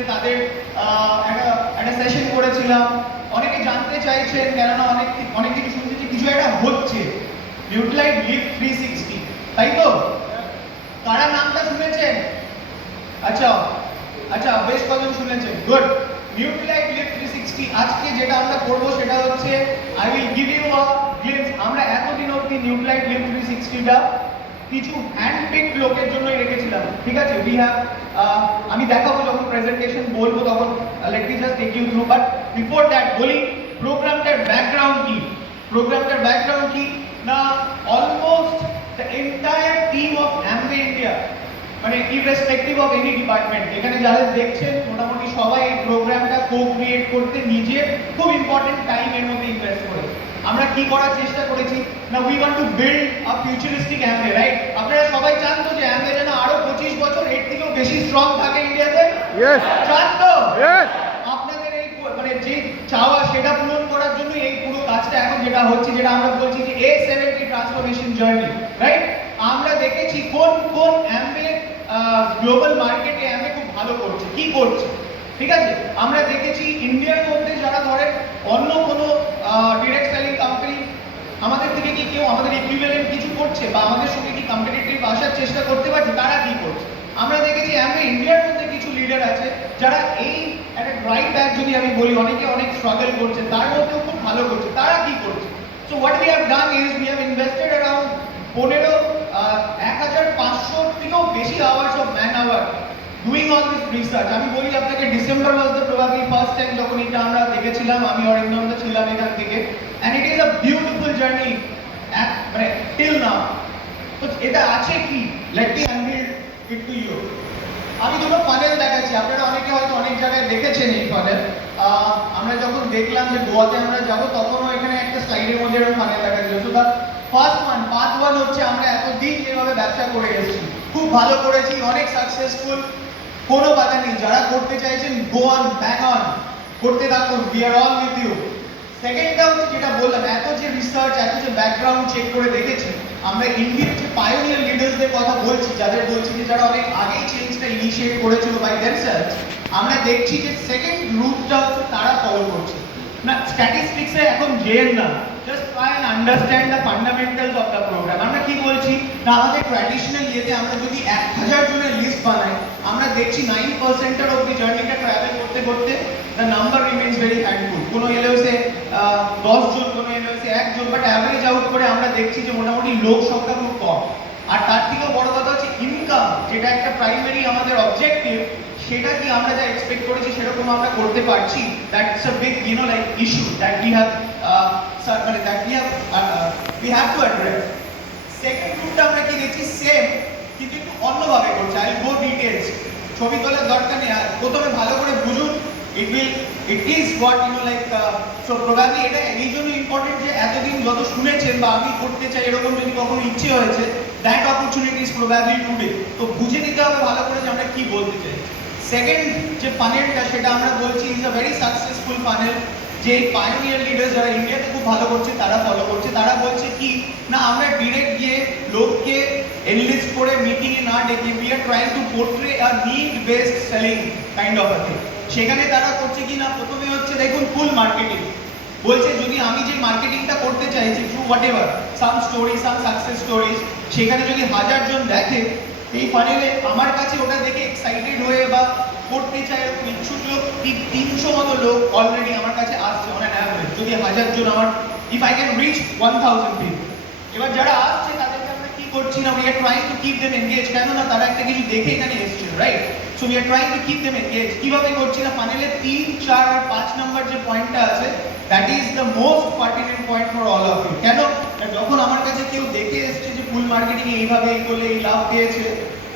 এসেছিলেন, তাদের একটা সেশন করেছিলাম। অনেকে জানতে চাইছেন, কেননা অনেক কিছু শুনতে যে কিছু একটা হচ্ছে নিউট্রালাইট লিফট 360, তাই তো? কারা নামটা শুনেছেন? আচ্ছা আচ্ছা, বেশ কজন শুনেছেন, গুড। নিউট্রালাইট লিফট 360 আজকে যেটা আমরা করব সেটা হচ্ছে I will give you a glimpse. আমরা এতদিন অবধি নিউট্রালাইট লিফট 360টা কিছু হ্যান্ডপিক লোকের জন্যই রেখেছিলাম, ঠিক আছে? উই হ্যাভ, আমি দেখাবো যখন প্রেজেন্টেশন বলবো তখন, let me just take you through. But before that বলি প্রোগ্রামটার ব্যাকগ্রাউন্ড কি। প্রোগ্রামটার ব্যাকগ্রাউন্ড কি না, almost the entire team of Amway India, মানে ইররেসপেক্টিভ অফ এনি ডিপার্টমেন্ট, এখানে যারা দেখছেন মোটামুটি সবাই এই প্রোগ্রামটা কো-ক্রিয়েট করতে নিজের খুব ইম্পর্টেন্ট টাইম এর মধ্যে ইনভেস্ট করে। আমরা কি করার চেষ্টা করেছি না, we want to build a futuristic Amway, right? আপনারা সবাই চান তো যে অ্যামওয়ে যেন আরো 25 বছর এর থেকেও বেশি স্ট্রং থাকে ইন্ডিয়াতে? Yes. চান তো? Yes. আপনাদের এই মানে যে চাওয়া সেটা পূরণ করার জন্য এই পুরো কাজটা এখন যেটা হচ্ছে, যেটা আমরা বলছি যে A70 ট্রান্সফরমেশন জার্নি, রাইট? আমরা দেখেছি কোন কোন অ্যামওয়ে গ্লোবাল মার্কেটে অ্যামওয়ে খুব ভালো করছে, কি করছে, ঠিক আছে? আমরা দেখেছি ইন্ডিয়ার মধ্যে যারা ধরেন অন্য কোনো ডিরেক্ট সেলিং কোম্পানি আমাদের থেকে কি কেউ আমাদের ইকুইভ্যালেন্ট কিছু করছে বা আমাদের সঙ্গে কি কম্পিটিটিভ আসার চেষ্টা করতে পারছে, তারা কি করছে? আমরা দেখেছি অ্যামওয়ে ইন্ডিয়ার মধ্যে কিছু লিডার আছে যারা এই একটা ড্রাই ব্যাগ যদি আমি বলি, অনেকে অনেক স্ট্রাগল করছে, তার মধ্যেও খুব ভালো করছে, তারা কি করছে? So what we have done is we have invested around 15,500 থেকেও বেশি hours of man hour doing all this research. আমি বলি আপনাকে, December was the probably first time যখন এটা আমরা দেখেছিলাম, আমি অরিন্দমদা ছিলাম এখান থেকে, and it is a beautiful journey মানে টিল নাও। তো এটা আছে কি, let me unveil it to you. আমি দুটো ফানেল দেখাচ্ছি, আপনারা অনেকে হয়তো অনেক জায়গায় দেখেছেন এই ফানেল। আমরা যখন দেখলাম যে গোয়াতে আমরা যাব, তখনও এখানে একটা স্লাইডের মধ্যে এরকম ফানেল দেখা ছিল। তো ফার্স্ট ওয়ান, পার্ট ওয়ান হচ্ছে আমরা এতদিন যেভাবে ব্যবসা করে এসেছি, খুব ভালো করেছি, অনেক সাকসেসফুল, কোনো বাধা নেই। যারা করতে চাইছেন গো অন, ব্যাক অন, করতে থাকুন, we are all with you. সেকেন্ডটা হচ্ছে যেটা বললাম, এত যে রিসার্চ, এত যে ব্যাকগ্রাউন্ড চেক করে দেখেছি, আমরা ইন্ডিয়ার যে পায়োনিয়ার লিডার্সদের কথা বলছি, যাদের বলছি যে যারা অনেক আগেই চেঞ্জটা ইনিশিয়েট করেছিল বাই দেমসেলভস, আমরা দেখছি যে সেকেন্ড রুটটা হচ্ছে তারা ফলো করছে না। স্ট্যাটিস্টিক্সে এখন যেন না, just try and understand the fundamentals of the programme. আমরা কি বলছি না, আমাদের ট্র্যাডিশনাল ইয়েতে আমরা যদি 1000 জনের লিস্ট বানাই, আমরা দেখছি 9% অফ দি জার্নিটা ট্রাভেল করতে করতে the number remains very handful. কোনো এলওসে 10 জন, কোনো এলওসে 1 জন, বাট অ্যাভারেজ আউট করে আমরা দেখছি যে মোটামুটি লোক সংখ্যা খুব কম। আর তার থেকেও বড় কথা হচ্ছে ইনকাম, যেটা একটা প্রাইমারি আমাদের অবজেক্টিভ, সেটা কি আমরা যা এক্সপেক্ট করেছি সেরকম আমরা করতে পারছি? That's a big like issue that we have to address. Second রুটটা আমরা কি দেখছি, সেম কিন্তু একটু অন্যভাবে করছে। আই উইল গো ডিটেইলস, ছবি তোলার দরকার নেই, প্রথমে ভালো করে বুঝুন। it is what like so probably এটা এই জন্য ইম্পর্টেন্ট যে এতদিন যত শুনেছেন বা আমি করতে চাই এরকম যদি কখনো ইচ্ছে হয়েছে, that opportunity is probably today। তো বুঝে নিতে হবে ভালো করে যে আমরা কি বলতে চাই। সেকেন্ড যে ফানেলটা, সেটা আমরা বলছি is a very successful funnel, যে পায়োনিয়ার লিডার্স যারা ইন্ডিয়াতে খুব ভালো করছে তারা ফলো করছে। তারা বলছে কি না, আমরা ডিরেক্ট গিয়ে লোককে এনলিস্ট করে মিটিংয়ে না ডেকে, we are trying to portray a need based selling kind of a thing. সেখানে তারা করছে কি না, প্রথমে হচ্ছে দেখুন ফুল মার্কেটিং। বলছে যদি আমি যে মার্কেটিংটা করতে চাইছি through what ever some story, some success stories, সেখানে যদি 1000 জন দেখে এই ফানেলে, আমার কাছে ওটা দেখে এক্সাইটেড হয়ে বা করতে চায় এরকম ইচ্ছুক লোক 300 মতো লোক অলরেডি আমার কাছে আসছে অন অ্যান অ্যাভারেজ। যদি 1000 জন আমার, if I can reach 1000 people, এবার যারা আসছে তাদেরকে আমরা কি করছি না, we are trying to keep them engage. কেন না, তারা একটা কিছু দেখে এখানে এসেছে, right? So we are trying to keep them engage. কিভাবে করছি না, ফানেলে 3, 4 আর 5 নাম্বার যে পয়েন্টটা আছে, that is the most pertinent point for all of you. কেন, যখন আমার কাছে কেউ দেখে এসছে যে ফুল মার্কেটিং এইভাবে এই করলে এই লাভ পেয়েছে,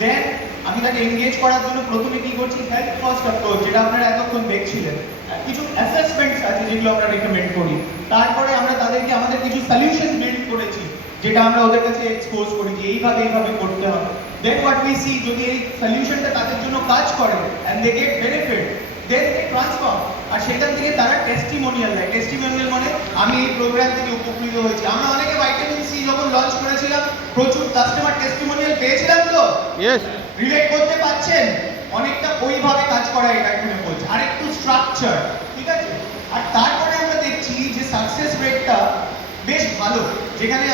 দেন আমি তাকে এনগেজ করার জন্য প্রথমে কি করছি, হেল্প ফার্স্ট অ্যাপ্রোচ, যেটা আপনারা এতক্ষণ দেখছিলেন। কিছু অ্যাসেসমেন্টস আছে যেগুলো আমরা রেকমেন্ড করি। তারপরে আমরা তাদেরকে আমাদের কিছু সলিউশন বিল্ড করেছি, যেটা আমরা ওদের কাছে এক্সপোজ করি যে এইভাবে এইভাবে করতে হবে। দেন হোয়াট উই সি, যদি এই সলিউশনটা তাদের জন্য কাজ করে and they get benefit, then they transform. আর সেখান থেকে তারা টেস্টিমোনিয়াল দেয়। টেস্টিমোনিয়াল মানে আমি এই প্রোগ্রাম থেকে উপকৃত হয়েছি। আমরা অনেকে ভাইটামিন সি যখন লঞ্চ করেছিলাম, প্রচুর কাস্টমার টেস্টিমোনিয়াল পেয়েছিলাম। তো Yes. রিলেট করতে পারছেন? অনেকটা ওইভাবে কাজ করা এটা এখানে। চলছে, আরেকটু স্ট্রাকচার, ঠিক আছে। আর তারপরে আমরা দেখছি যে সাকসেস রেটটা বেশ ভালো, যেখানে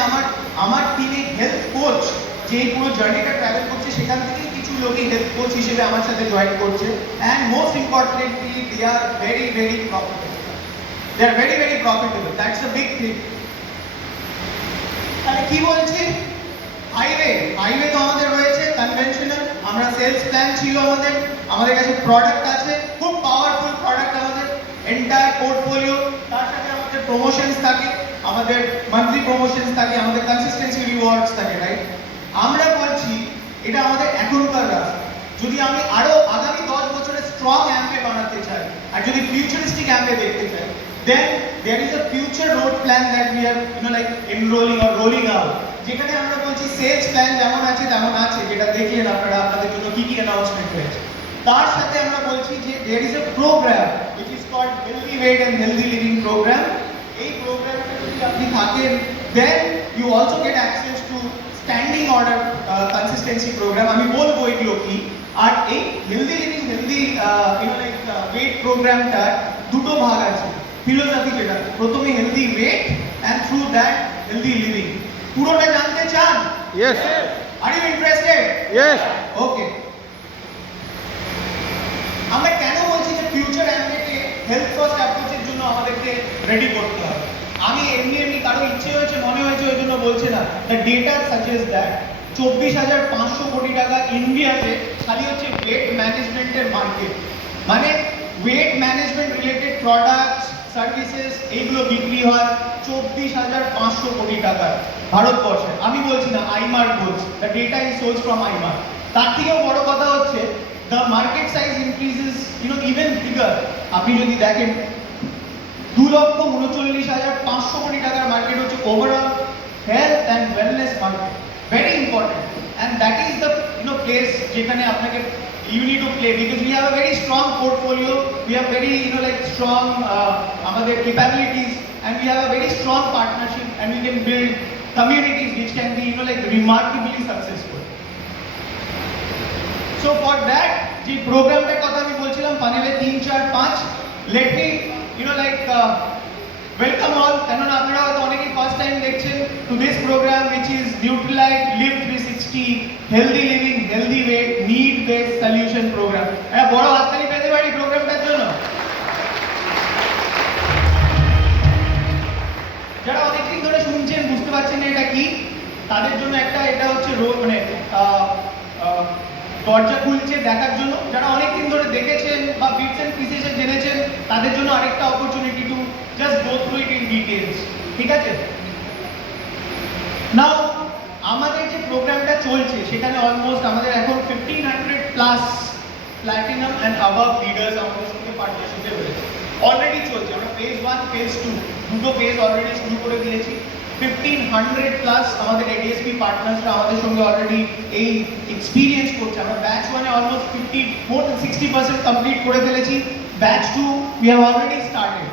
আমার টিমে হেলথ কোচ যে এই পুরো জার্নিটা ট্রাভেল করছে সেখান থেকেই কিছু লোকই হেলথ কোচ হিসেবে আমার সাথে জয়েন করছে। And most importantly they are very very profitable, they are very very profitable, that's the big thing. তাহলে কি বলছি, হাইওয়ে তো আমাদের রয়েছে কনভেনশনাল, আমরা সেলস প্ল্যান ছিল আমাদের কাছে প্রোডাক্ট আছে, খুব পাওয়ারফুল প্রোডাক্ট আমাদের এন্টায়ার পোর্টফোলিও, তার সাথে আমাদের প্রমোশনস থাকে, আমাদের মান্থলি প্রমোশনস থাকে, আমাদের কনসিস্টেন্সি রিওয়ার্ডস থাকে, রাইট। আমরা বলছি এটা আমাদের এখনকার রাস্তা, যদি আমি আরো আগামী 10 বছরের স্ট্রং অ্যাম্পে বানাতে চাই আর যদি ফিউচারিস্টিক অ্যাম্পে দেখতে চাই, then there is a future road plan that we are like enrolling or rolling out, যেখানে আমরা বলছি সেলস প্ল্যান যেমন আছে তেমন আছে, যেটা দেখলেন আপনারা, আপনাদের জন্য কি কি অ্যানাউন্সমেন্ট হয়েছে। তার সাথে আমরা বলছি যে there is a program which is called healthy weight and healthy living program। এই প্রোগ্রামে যদি আপনি থাকেন then you also get access to standing order consistency programme. আমি বলবো এগুলো কি। আর এই হেলদি লিভিং হেলদি ওয়েট প্রোগ্রামটা দুটো ভাগ আছে, ফিলোসফি যেটা, প্রথমে healthy weight and through that healthy living. পুরোটা জানতে চান? Yes. Are you interested? Yes. Okay. আমরা কেন বলছি যে ফিউচার অ্যাম্বিটে হেলথ ফার্স্ট অ্যাপ্রোচের জন্য আমাদেরকে রেডি করতে হবে? আমি এমনি কারো ইচ্ছে হয়েছে, মনে হয়েছে, ওই জন্য বলছে না। দ্য ডেটা সাজেস্ট দ্যাট 24,500 কোটি টাকা ইন্ডিয়াতে খালি হচ্ছে ওয়েট ম্যানেজমেন্টের মার্কেট, মানে wait management related products services এইগুলো বিক্রি হয় 24,500 কোটি টাকায় ভারতবর্ষে। আমি বলছি না, আইমার্ক বলছে, the data is source from IMARC. তার থেকেও বড় কথা হচ্ছে the market size increases even bigger। আপনি যদি দেখেন 2,39,500 কোটি টাকার মার্কেট হচ্ছে overall health and wellness market, very important. And that is the place যেখানে আপনাকে you need to play because we have a very strong portfolio, we have very strong আমাদের capabilities and we have a very strong partnership and we can build communities which can be remarkably successful। So for that যে প্রোগ্রামটার কথা আমি বলছিলাম প্যানেলে 3, 4, 5, let me welcome all, কেননা আপনারা হয়তো অনেকেই ফার্স্ট টাইম দেখছেন to this program which is Nutralite Live 360 Healthy Living Healthy Weight Need Based Solution Program। একটা বড় হাততালি পেতে পারি প্রোগ্রামটার জন্য। যারা অনেকদিন ধরে শুনছেন, বুঝতে পারছেন না এটা কি, তাদের জন্য একটা, এটা হচ্ছে দরজা খুলছে দেখার জন্য। যারা অনেকদিন ধরে দেখেছেন বা বিটস এন্ড পিসেসে জেনেছেন, তাদের জন্য আরেকটা opportunity to just go through it in details, ঠিক আছে। নাও আমাদের যে প্রোগ্রামটা চলছে সেখানে অলমোস্ট আমাদের এখন 1500 plus platinum and above leaders আমাদের সঙ্গে পার্টনারশিপে রয়েছে, অলরেডি চলছে। আমরা ফেজ 1 ফেজ 2 দুটো ফেজ অলরেডি শুরু করে দিয়েছি। 1500 প্লাস আমাদের এডিএসপি পার্টনার্সরা আমাদের সঙ্গে অলরেডি এই এক্সপিরিয়েন্স করছে। আমরা ব্যাচ 1 এ অলমোস্ট 60% কমপ্লিট করে ফেলেছি। Batch 2 we have already started.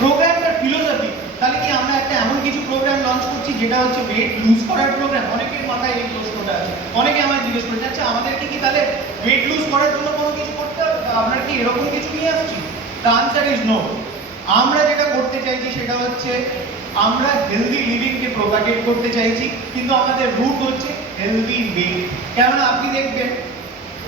প্রোগ্রামটার ফিলোসফি, তাহলে কি আমরা একটা এমন কিছু প্রোগ্রাম লঞ্চ করছি যেটা হচ্ছে ওয়েট লুজ করার প্রোগ্রাম? অনেকের মাথায় এই প্রশ্নটা আছে, অনেকে আমায় জিজ্ঞেস করছে, আচ্ছা আমাদেরকে কি তাহলে ওয়েট লুজ করার জন্য কোনো কিছু করতে হবে, আমরা কি এরকম কিছু নিয়ে আসছি? The answer is no. আমরা যেটা করতে চাইছি সেটা হচ্ছে আমরা হেলদি লিভিংকে প্রোপাগেট করতে চাইছি, কিন্তু আমাদের রুট হচ্ছে হেলদি ওয়েট। কেননা আপনি দেখবেন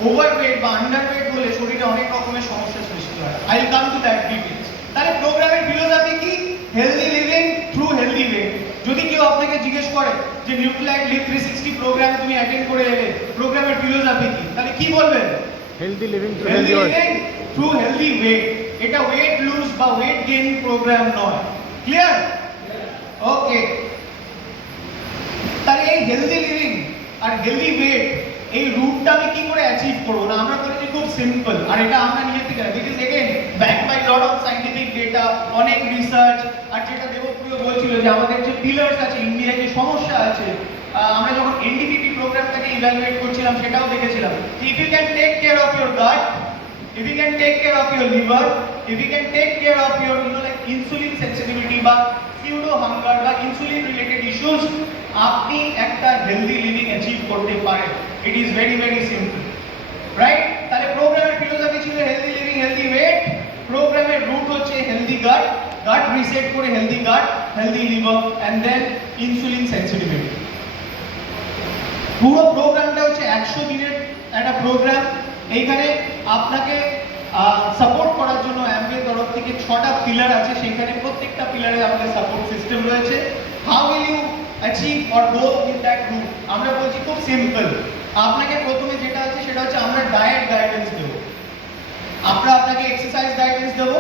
ওভারওয়েট বা আন্ডারওয়েট হলে শরীরে অনেক রকমের সমস্যার সৃষ্টি হয়। I will come to that details. তাহলে প্রোগ্রামের ফিলোসফি কি? Healthy living through healthy weight. যদি কেউ আপনাকে জিজ্ঞেস করে যে নিউট্রালাইট লিভ 360 প্রোগ্রামে তুমি অ্যাটেন্ড করে এলে, প্রোগ্রামের ফিলোসফি কি, তাহলে কি বলবেন? Healthy living through healthy wait. এটা ওয়েট লুজ বা ওয়েট গেইন প্রোগ্রাম নয়। ক্লিয়ার? ওকে। তাহলে এই হেলদি লিভিং আর হেলদি ওয়েট এই রুটটা আমি কি করে অ্যাচিভ করব? না, আমরা করেছি খুব সিম্পল, আর এটা আমরা নিজে থেকে, this is again back by lot of scientific data, অনেক রিসার্চ। আর যেটা দেবপ্রিয় বলছিল যে আমাদের যে পিলার্স আছে, ইন্ডিয়ায় যে সমস্যা আছে, আমরা যখন এনডিপিপি প্রোগ্রামটাকে ইভ্যালুয়েট করছিলাম সেটাও দেখেছিলাম। If you can take care of your gut, if you can take care of your liver, if you can take care of your insulin sensitivity বা pseudo hunger বা insulin related issues, আপনি একটা healthy living achieve করতে পারেন। It is very very simple, right? তাহলে gut, gut reset করে healthy gut, healthy liver, and then insulin sensitivity. পুরো প্রোগ্রামটা হচ্ছে 100 দিনের একটা প্রোগ্রাম। এইখানে আপনাকে সাপোর্ট করার জন্য অ্যাম্বের তরফ থেকে 6টা পিলার আছে, সেখানে প্রত্যেকটা পিলারে আমাদের সাপোর্ট সিস্টেম রয়েছে। How will you achieve or go with that route? আমরা বলছি খুব সিম্পল। আপনাকে প্রথমে যেটা আছে সেটা হচ্ছে আমরা ডায়েট গাইডেন্স দেব, আমরা আপনাকে এক্সারসাইজ গাইডেন্স দেব,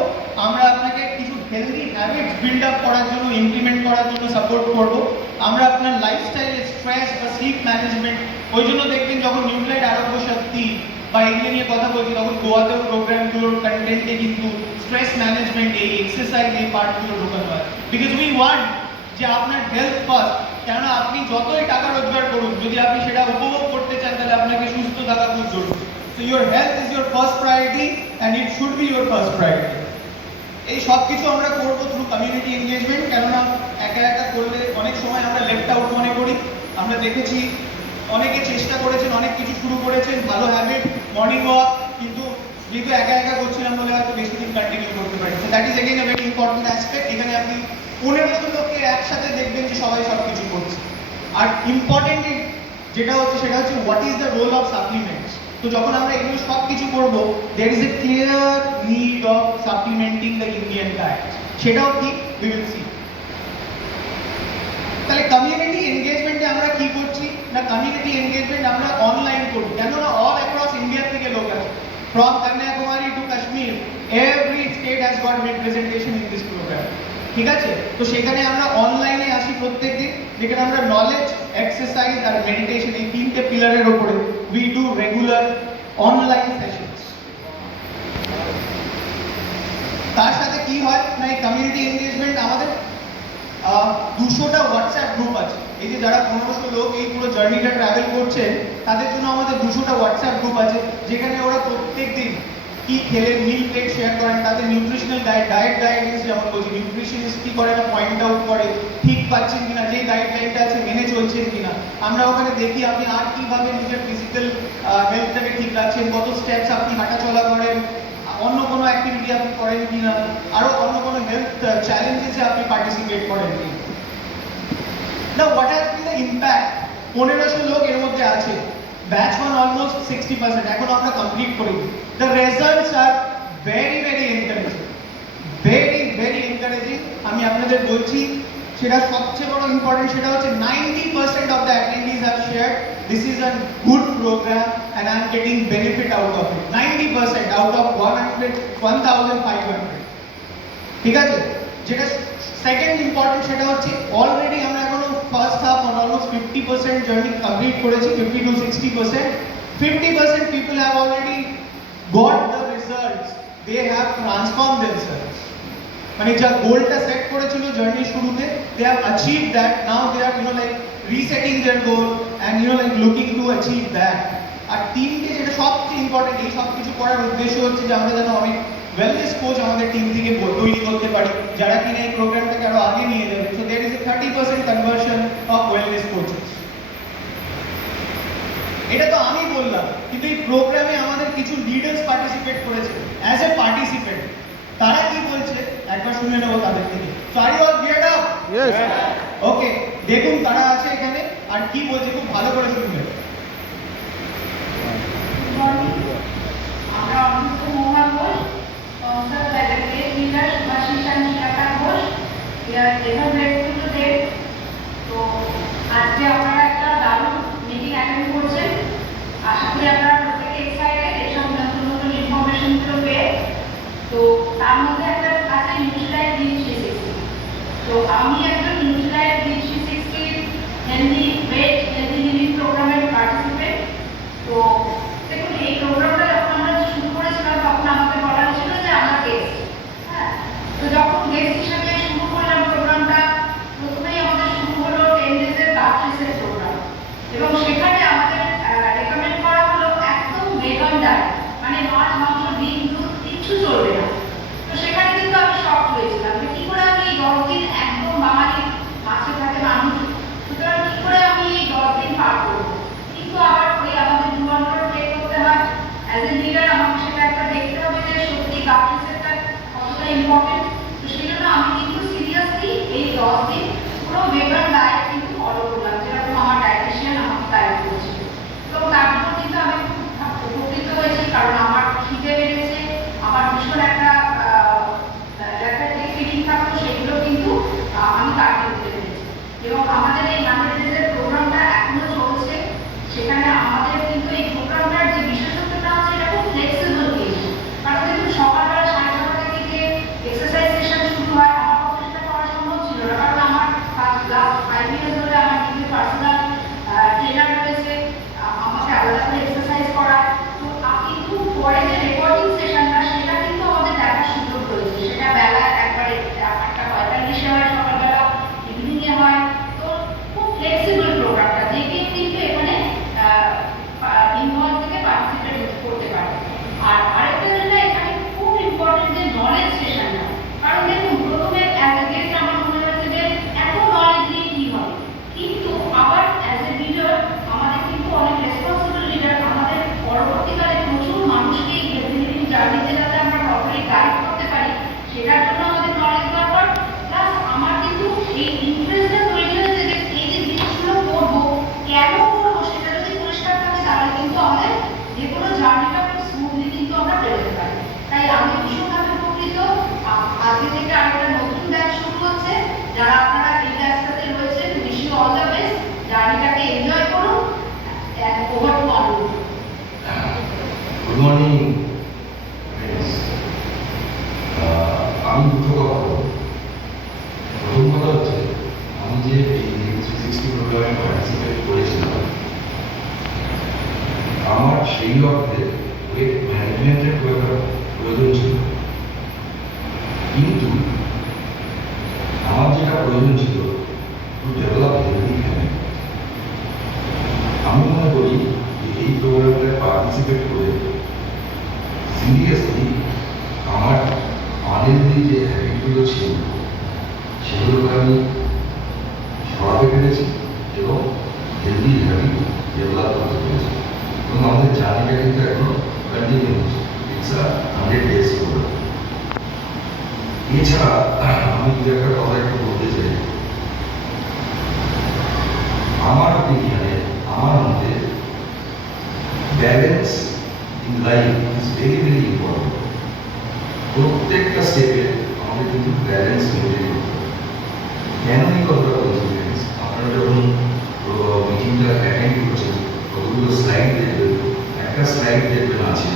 আমরা আপনাকে কিছু হেলদি হ্যাবিটস বিল্ড আপ করার জন্য, ইমপ্লিমেন্ট করার জন্য সাপোর্ট করব। আমরা আপনার লাইফস্টাইলে স্ট্রেস বা স্লিপ ম্যানেজমেন্ট, ওই জন্য দেখবেন যখন নিউক্লিয়াইড আরোগ্য শক্তি বা এগুলো নিয়ে কথা বলছি তখন গোয়াতেও প্রোগ্রামগুলোর কন্টেন্টে কিন্তু স্ট্রেস ম্যানেজমেন্ট, এই এক্সারসাইজ, এই পার্টগুলো ঢোকানো হয়। বিকজ উই ওয়ান্ট যে আপনার হেলথ ফার্স্ট। কেননা আপনি যতই টাকা রোজগার করুন, যদি আপনি সেটা উপভোগ করতে চান তাহলে আপনাকে সুস্থ থাকা খুব জরুরি। So your health is your first priority and it should be your first priority. এই সব কিছু আমরা করব থ্রু কমিউনিটি এনগেজমেন্ট। কেননা একা একা করলে অনেক সময় আমরা লেফট আউট মনে করি। আমরা দেখেছি অনেকে চেষ্টা করেছেন, অনেক কিছু শুরু করেছেন, ভালো হ্যাবিট, মর্নিং ওয়াক, কিন্তু যেহেতু একা একা করছিলাম বলে হয়তো বেশি দিন কন্টিনিউ করতে পারি। So that is again a very important aspect. এখানে আপনি 1500 লোককে একসাথে দেখবেন যে সবাই সব কিছু করছে। আর ইম্পর্টেন্ট যেটা হচ্ছে সেটা হচ্ছে what is the role of supplements. তো যখন আমরা এগুলো সব কিছু করবো, there is a clear need of supplementing the Indian diet. সেটাও কি উই উইল সি। তাহলে কমিউনিটি এনগেজমেন্টে আমরা কি করছি না, কমিউনিটি এনগেজমেন্ট আমরা অনলাইন করি। কেননা অল অ্যাক্রস ইন্ডিয়া থেকে লোক আছে, from Kanyakumari to Kashmir, every state has got representation in this programme. ঠিক আছে, তো সেখানে আমরা অনলাইনে আসি প্রত্যেকদিন, যেখানে আমরা নলেজ, এক্সারসাইজ আর মেডিটেশন, এই তিনটে পিলারের উপরে we do regular online sessions. তার সাথে কি হয় না, এই কমিউনিটি এনগেজমেন্ট আমাদের 200টা হোয়াটসঅ্যাপ গ্রুপ আছে। এই যে যারা 1500 লোক এই পুরো জার্নিটা ট্রাভেল করছে, তাদের জন্য আমাদের 200টা হোয়াটসঅ্যাপ গ্রুপ আছে, যেখানে ওরা প্রত্যেকদিন কি খেলে মিল প্লেট শেয়ার করেন, তাদের নিউট্রিশনাল ডায়েট গাইডেন্স, যেমন বলছি নিউট্রিশনিস্ট কি করে না পয়েন্ট আউট করে ঠিক পাচ্ছেন কিনা, যে গাইডলাইনটা আছে মেনে চলছেন কিনা। আমরা ওখানে দেখি আপনি আর কিভাবে নিজের ফিজিক্যাল হেলথটাকে ঠিক রাখছেন, কত স্টেপস আপনি হাঁটা চলা করেন, অন্য কোনো অ্যাক্টিভিটি আপনি করেন কিনা, আরো অন্য কোনো হেলথ চ্যালেঞ্জেসে আপনি পার্টিসিপেট করেন কিনা। Now what has been the impact? 1500 লোক এর মধ্যে আছে, ব্যাচ 1 অলমোস্ট 60%, এখন আমরা কমপ্লিট করি। The results are very very encouraging, very encouraging। আমি আপনাদের বলছি, সেটা সবচেয়ে বড় ইম্পর্টেন্ট, সেটা হচ্ছে 90% of the attendees have shared this is a good program and I am getting benefit out of it. 90% out of 1500। ঠিক আছে, যেটা সেকেন্ড ইম্পর্টেন্ট সেটা হচ্ছে অলরেডি আমরা এখনো first half almost 50% journey complete করেছি, 50 to 60%। 50% people have already got the results, they have transformed themselves। মানে যা গোলটা সেট করেছিল জার্নির শুরুতে, they have achieved that, now they are like resetting their goal and like looking to achieve that। আর তিনটে যেটা সবচেয়ে ইম্পর্টেন্ট, এই সব কিছু করার উদ্দেশ্য হচ্ছে যে আমরা যেন অনেক ওয়েলনেস কোচ আমাদের টিম থেকে তৈরি করতে পারি, যারা কিনা এই প্রোগ্রামটাকে আরো আগে নিয়ে যাবে। So there is a 30% conversion of wellness coaches. এটা তো আমি বললাম, কিন্তু এই প্রোগ্রামে আমাদের কিছু লিডার্স পার্টিসিপেট করেছে অ্যাজ এ পার্টিসিপেন্ট। তারা কি বলছে একবার শুনে নেব তাদের থেকে। So are you all geared up? Yes. Okay, দেখুন তারা আছে এখানে আর কি বলছে, খুব ভালো করে শুনবেন। আমরা অনন্ত মোহা Ghosh, sponsor by the great leader Subhashish and Shilapa Ghosh. We are ever grateful to them. তো আজকে আপনারা একটা দারুণ মিটিং অ্যাটেন্ড করছেন। আশা করি আপনারা প্রত্যেকে এক্সাইটেড এইসব নতুন নতুন ইনফরমেশনগুলো পেয়ে। তো তার মধ্যে একটা আছে নিউট্রিলাইট D360। তো আমি একজন Nutrilite D360 healthy wait healthy living প্রোগ্রামের পার্টিসিপেন্ট। তো দেখুন, এই প্রোগ্রামটা যখন আমরা শুরু করেছিলাম তখন আমাদের বলা হয়েছিল যে আমরা গেস্ট। হ্যাঁ, তো যখন গেস্ট হিসেবে শুরু করলাম প্রোগ্রামটা, প্রথমেই আমাদের শুরু হলো 10 ডেজের গাট রিসেট প্রোগ্রাম, এবং সেখানে আমাদের রেকমেন্ড করা হলো একদম ভেগান ডায়েট, মানে মাছ মাংস ডিম দুধ কিচ্ছু চলবে না। তো সেখানে কিন্তু আমি শক হয়েছিলাম যে কি করে আমি এই 10 দিন একদম বাঙালি মাছে থাকে মানুষ, সুতরাং কি করে আমি এই 10 দিন পার করবো। কিন্তু আবার ওই আমাদের ডুয়ান্ডার পে করতে হয়, অ্যাজ এ লিডার আমাকে সেটা একটা দেখতে হবে যে সত্যি গাট রিসেটটা কতটা ইম্পর্টেন্ট। তো সেই 10 দিন পুরো বেগম ডায়েট কিন্তু ফলো করলাম, যেরকম আমার ডায়েটিশিয়ান আমাকে গাইড করেছিল। এবং তারপর কিন্তু আমি খুব উপকৃত হয়েছি, কারণ আমার খিদে বেড়েছে, আমার ভীষণ একটা ফিলিং থাকতো, সেগুলো কিন্তু আমি কাটিয়ে উঠতে পেরেছি। এবং আমাদের এই 100 ডেজের প্রোগ্রামটা এখনো চলছে। সেখানে আমাদের কিন্তু এই প্রোগ্রামটার যে বিশেষত্বটা হচ্ছে, এটা খুব ফ্লেক্সিবল কিন্তু। কারণ দেখুন সকালবেলা 9:30 থেকে যে এক্সারসাইজ সেশন শুরু হয়, আমার পক্ষে সেটা করা সম্ভব ছিল না, কারণ আমার লাস্ট 5 ইয়ার্স ধরে আমার নিজের পার্সোনাল ট্রেনার রয়েছে, আমাকে আলাদা করে এক্সারসাইজ করায়। তো কিন্তু পরে যে রেকর্ডিং সেশনটা, সেটা কিন্তু আমাদের দেখার সুযোগ রয়েছে। সেটা বেলা একবারে 8:45 হয়, সকালবেলা ইভিনিংয়ে হয়। তো খুব ফ্লেক্সিবল প্রোগ্রামটা, যে কেউ কিন্তু এখানে ইনভলভ থেকে পার্টিসিপেট করতে পারে। আর আরেকটা যেটা এখানে খুব ইম্পর্টেন্ট, যে নলেজ সেশনটা। কারণ দেখুন প্রথমে অ্যাজ এ গেস্ট আমার মনে হয়েছে যে এত নলেজ নিয়ে কী হবে, কিন্তু আবার অ্যাজ এ লিডার আমাদের কিন্তু অনেক রেসপন্সিবল লিডার, আমাদের পরবর্তীকালে প্রচুর মানুষকে এই হেলথ লিভিং জার্নিতে যাতে আমরা প্রপারলি গাইড করতে পারি, সেটার জন্য আমাদের নলেজ দরকার। প্লাস আমার কিন্তু এই ইন্টারেস্টটা তৈরি হয়েছে যে এই যে জিনিসগুলো করবো, কেন করবো, সেটা যদি পরিষ্কার থাকে, তাহলে কিন্তু আমাদের যে কোনো জার্নিটা খুব স্মুথলি কিন্তু আমরা বেরোতে পারি। তাই আমি ভীষণভাবে উপকৃত। আজকে থেকে আরেকটা নতুন ব্যাচ শুরু হচ্ছে। যারা আপনারা এই ব্যাচটাতে রয়েছেন, wish you all the best, জার্নিটাকে এনজয় করুন। Over to Anurodh. Good morning friends. আমি দুটো কথা বলব। প্রথম কথা হচ্ছে, আমি যে এই 360 প্রোগ্রামে পার্টিসিপেট করেছিলাম, আমার সেই অর্থে ওয়েট ম্যানেজমেন্টের প্রয়োজন ছিল, কিন্তু আমার যেটা প্রয়োজন ছিল টু ডেভেলপ হেলদি হ্যাবিট। আমি মনে করি যে এই প্রোগ্রামটায় পার্টিসিপেট করে সিরিয়াসলি আমার আনহেলদি যে হ্যাবিটগুলো ছিল, সেগুলোকে আমি সরাতে পেরেছি এবং হেলদি হ্যাবিট ডেভেলপ করতে পেরেছি। এবং আমাদের জার্নিটা কিন্তু এখন কন্টিনিউ হচ্ছে। It's 100 days programme. এছাড়া আমি দু একটা কথা একটু বলতে চাই। আমার ওপিনিয়নে, আমার মতে, balance in life is very very important. প্রত্যেকটা স্টেপে আমাদের কিন্তু ব্যালেন্স মেনটেন করতে হবে। কেন এই কথাটা বলছি ফ্রেন্ডস, আপনারা যখন মিটিংটা অ্যাটেন্ড করছেন, কতগুলো স্লাইড দেখবেন, একটা স্লাইড দেখবেন আছে,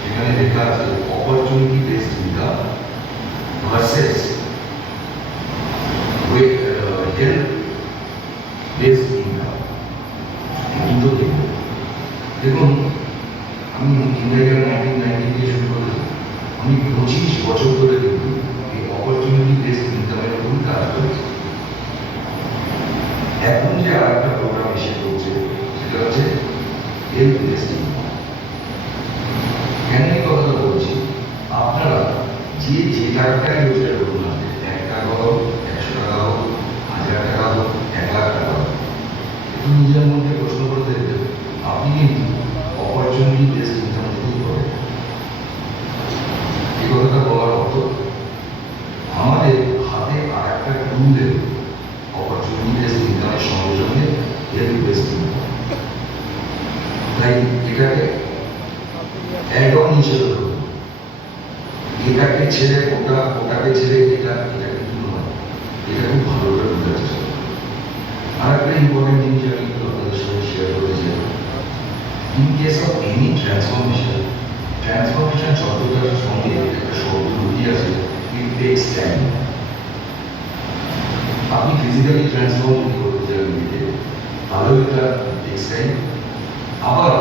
সেখানে লেখা আছে opportunity based income versus health based income. দুটো দেখবেন। দেখুন, আমি ইন্ডিয়া 1990 দিয়ে শুরু করেছি। আমি 25 বছর ধরে কিন্তু এই অপরচুনিটি বেসড ইনকামের উপর কাজ করেছি। এখন যে আর একটা প্রোগ্রাম এসে করছে, সেটা হচ্ছে হেলথ বেসড ইনকাম। কেন এই কথাটা বলছি, আপনারা যে টাকাটাই রোজগার করুন না, 1 টাকা হোক, 100 টাকা হোক, 1000 টাকা হোক, 1 লাখ টাকা হোক, একটু নিজের মধ্যে প্রশ্ন করে দেখবেন, আপনি কিন্তু অপরচুনিটি বেসড ইনকাম থেকেই করেন। এই কথাটা বলার অর্থ, আমাদের হাতে আর একটা টুলের অপরচুনিটি বেসড ইনকামের সঙ্গে সঙ্গে হেলথ বেসড ইনকাম। তাই এটাকে অ্যাড অন হিসেবে ধরুন। এটাকে ছেড়ে ওটা, ওটাকে ছেড়ে এটা, এটা কিন্তু নয়। এটা খুব ভালো করে বোঝার চেষ্টা করুন। আর একটা ইম্পর্টেন্ট জিনিস আমি একটু আপনাদের সঙ্গে শেয়ার করতে চাই। In case of any transformation শব্দটার সঙ্গে একটা শব্দ লুকিয়ে আছে, ইট টেকস টাইম। আপনি ফিজিক্যালি ট্রান্সফর্ম যদি করতে চান নিজেকে, তাহলে এটা টেকস টাইম। আবার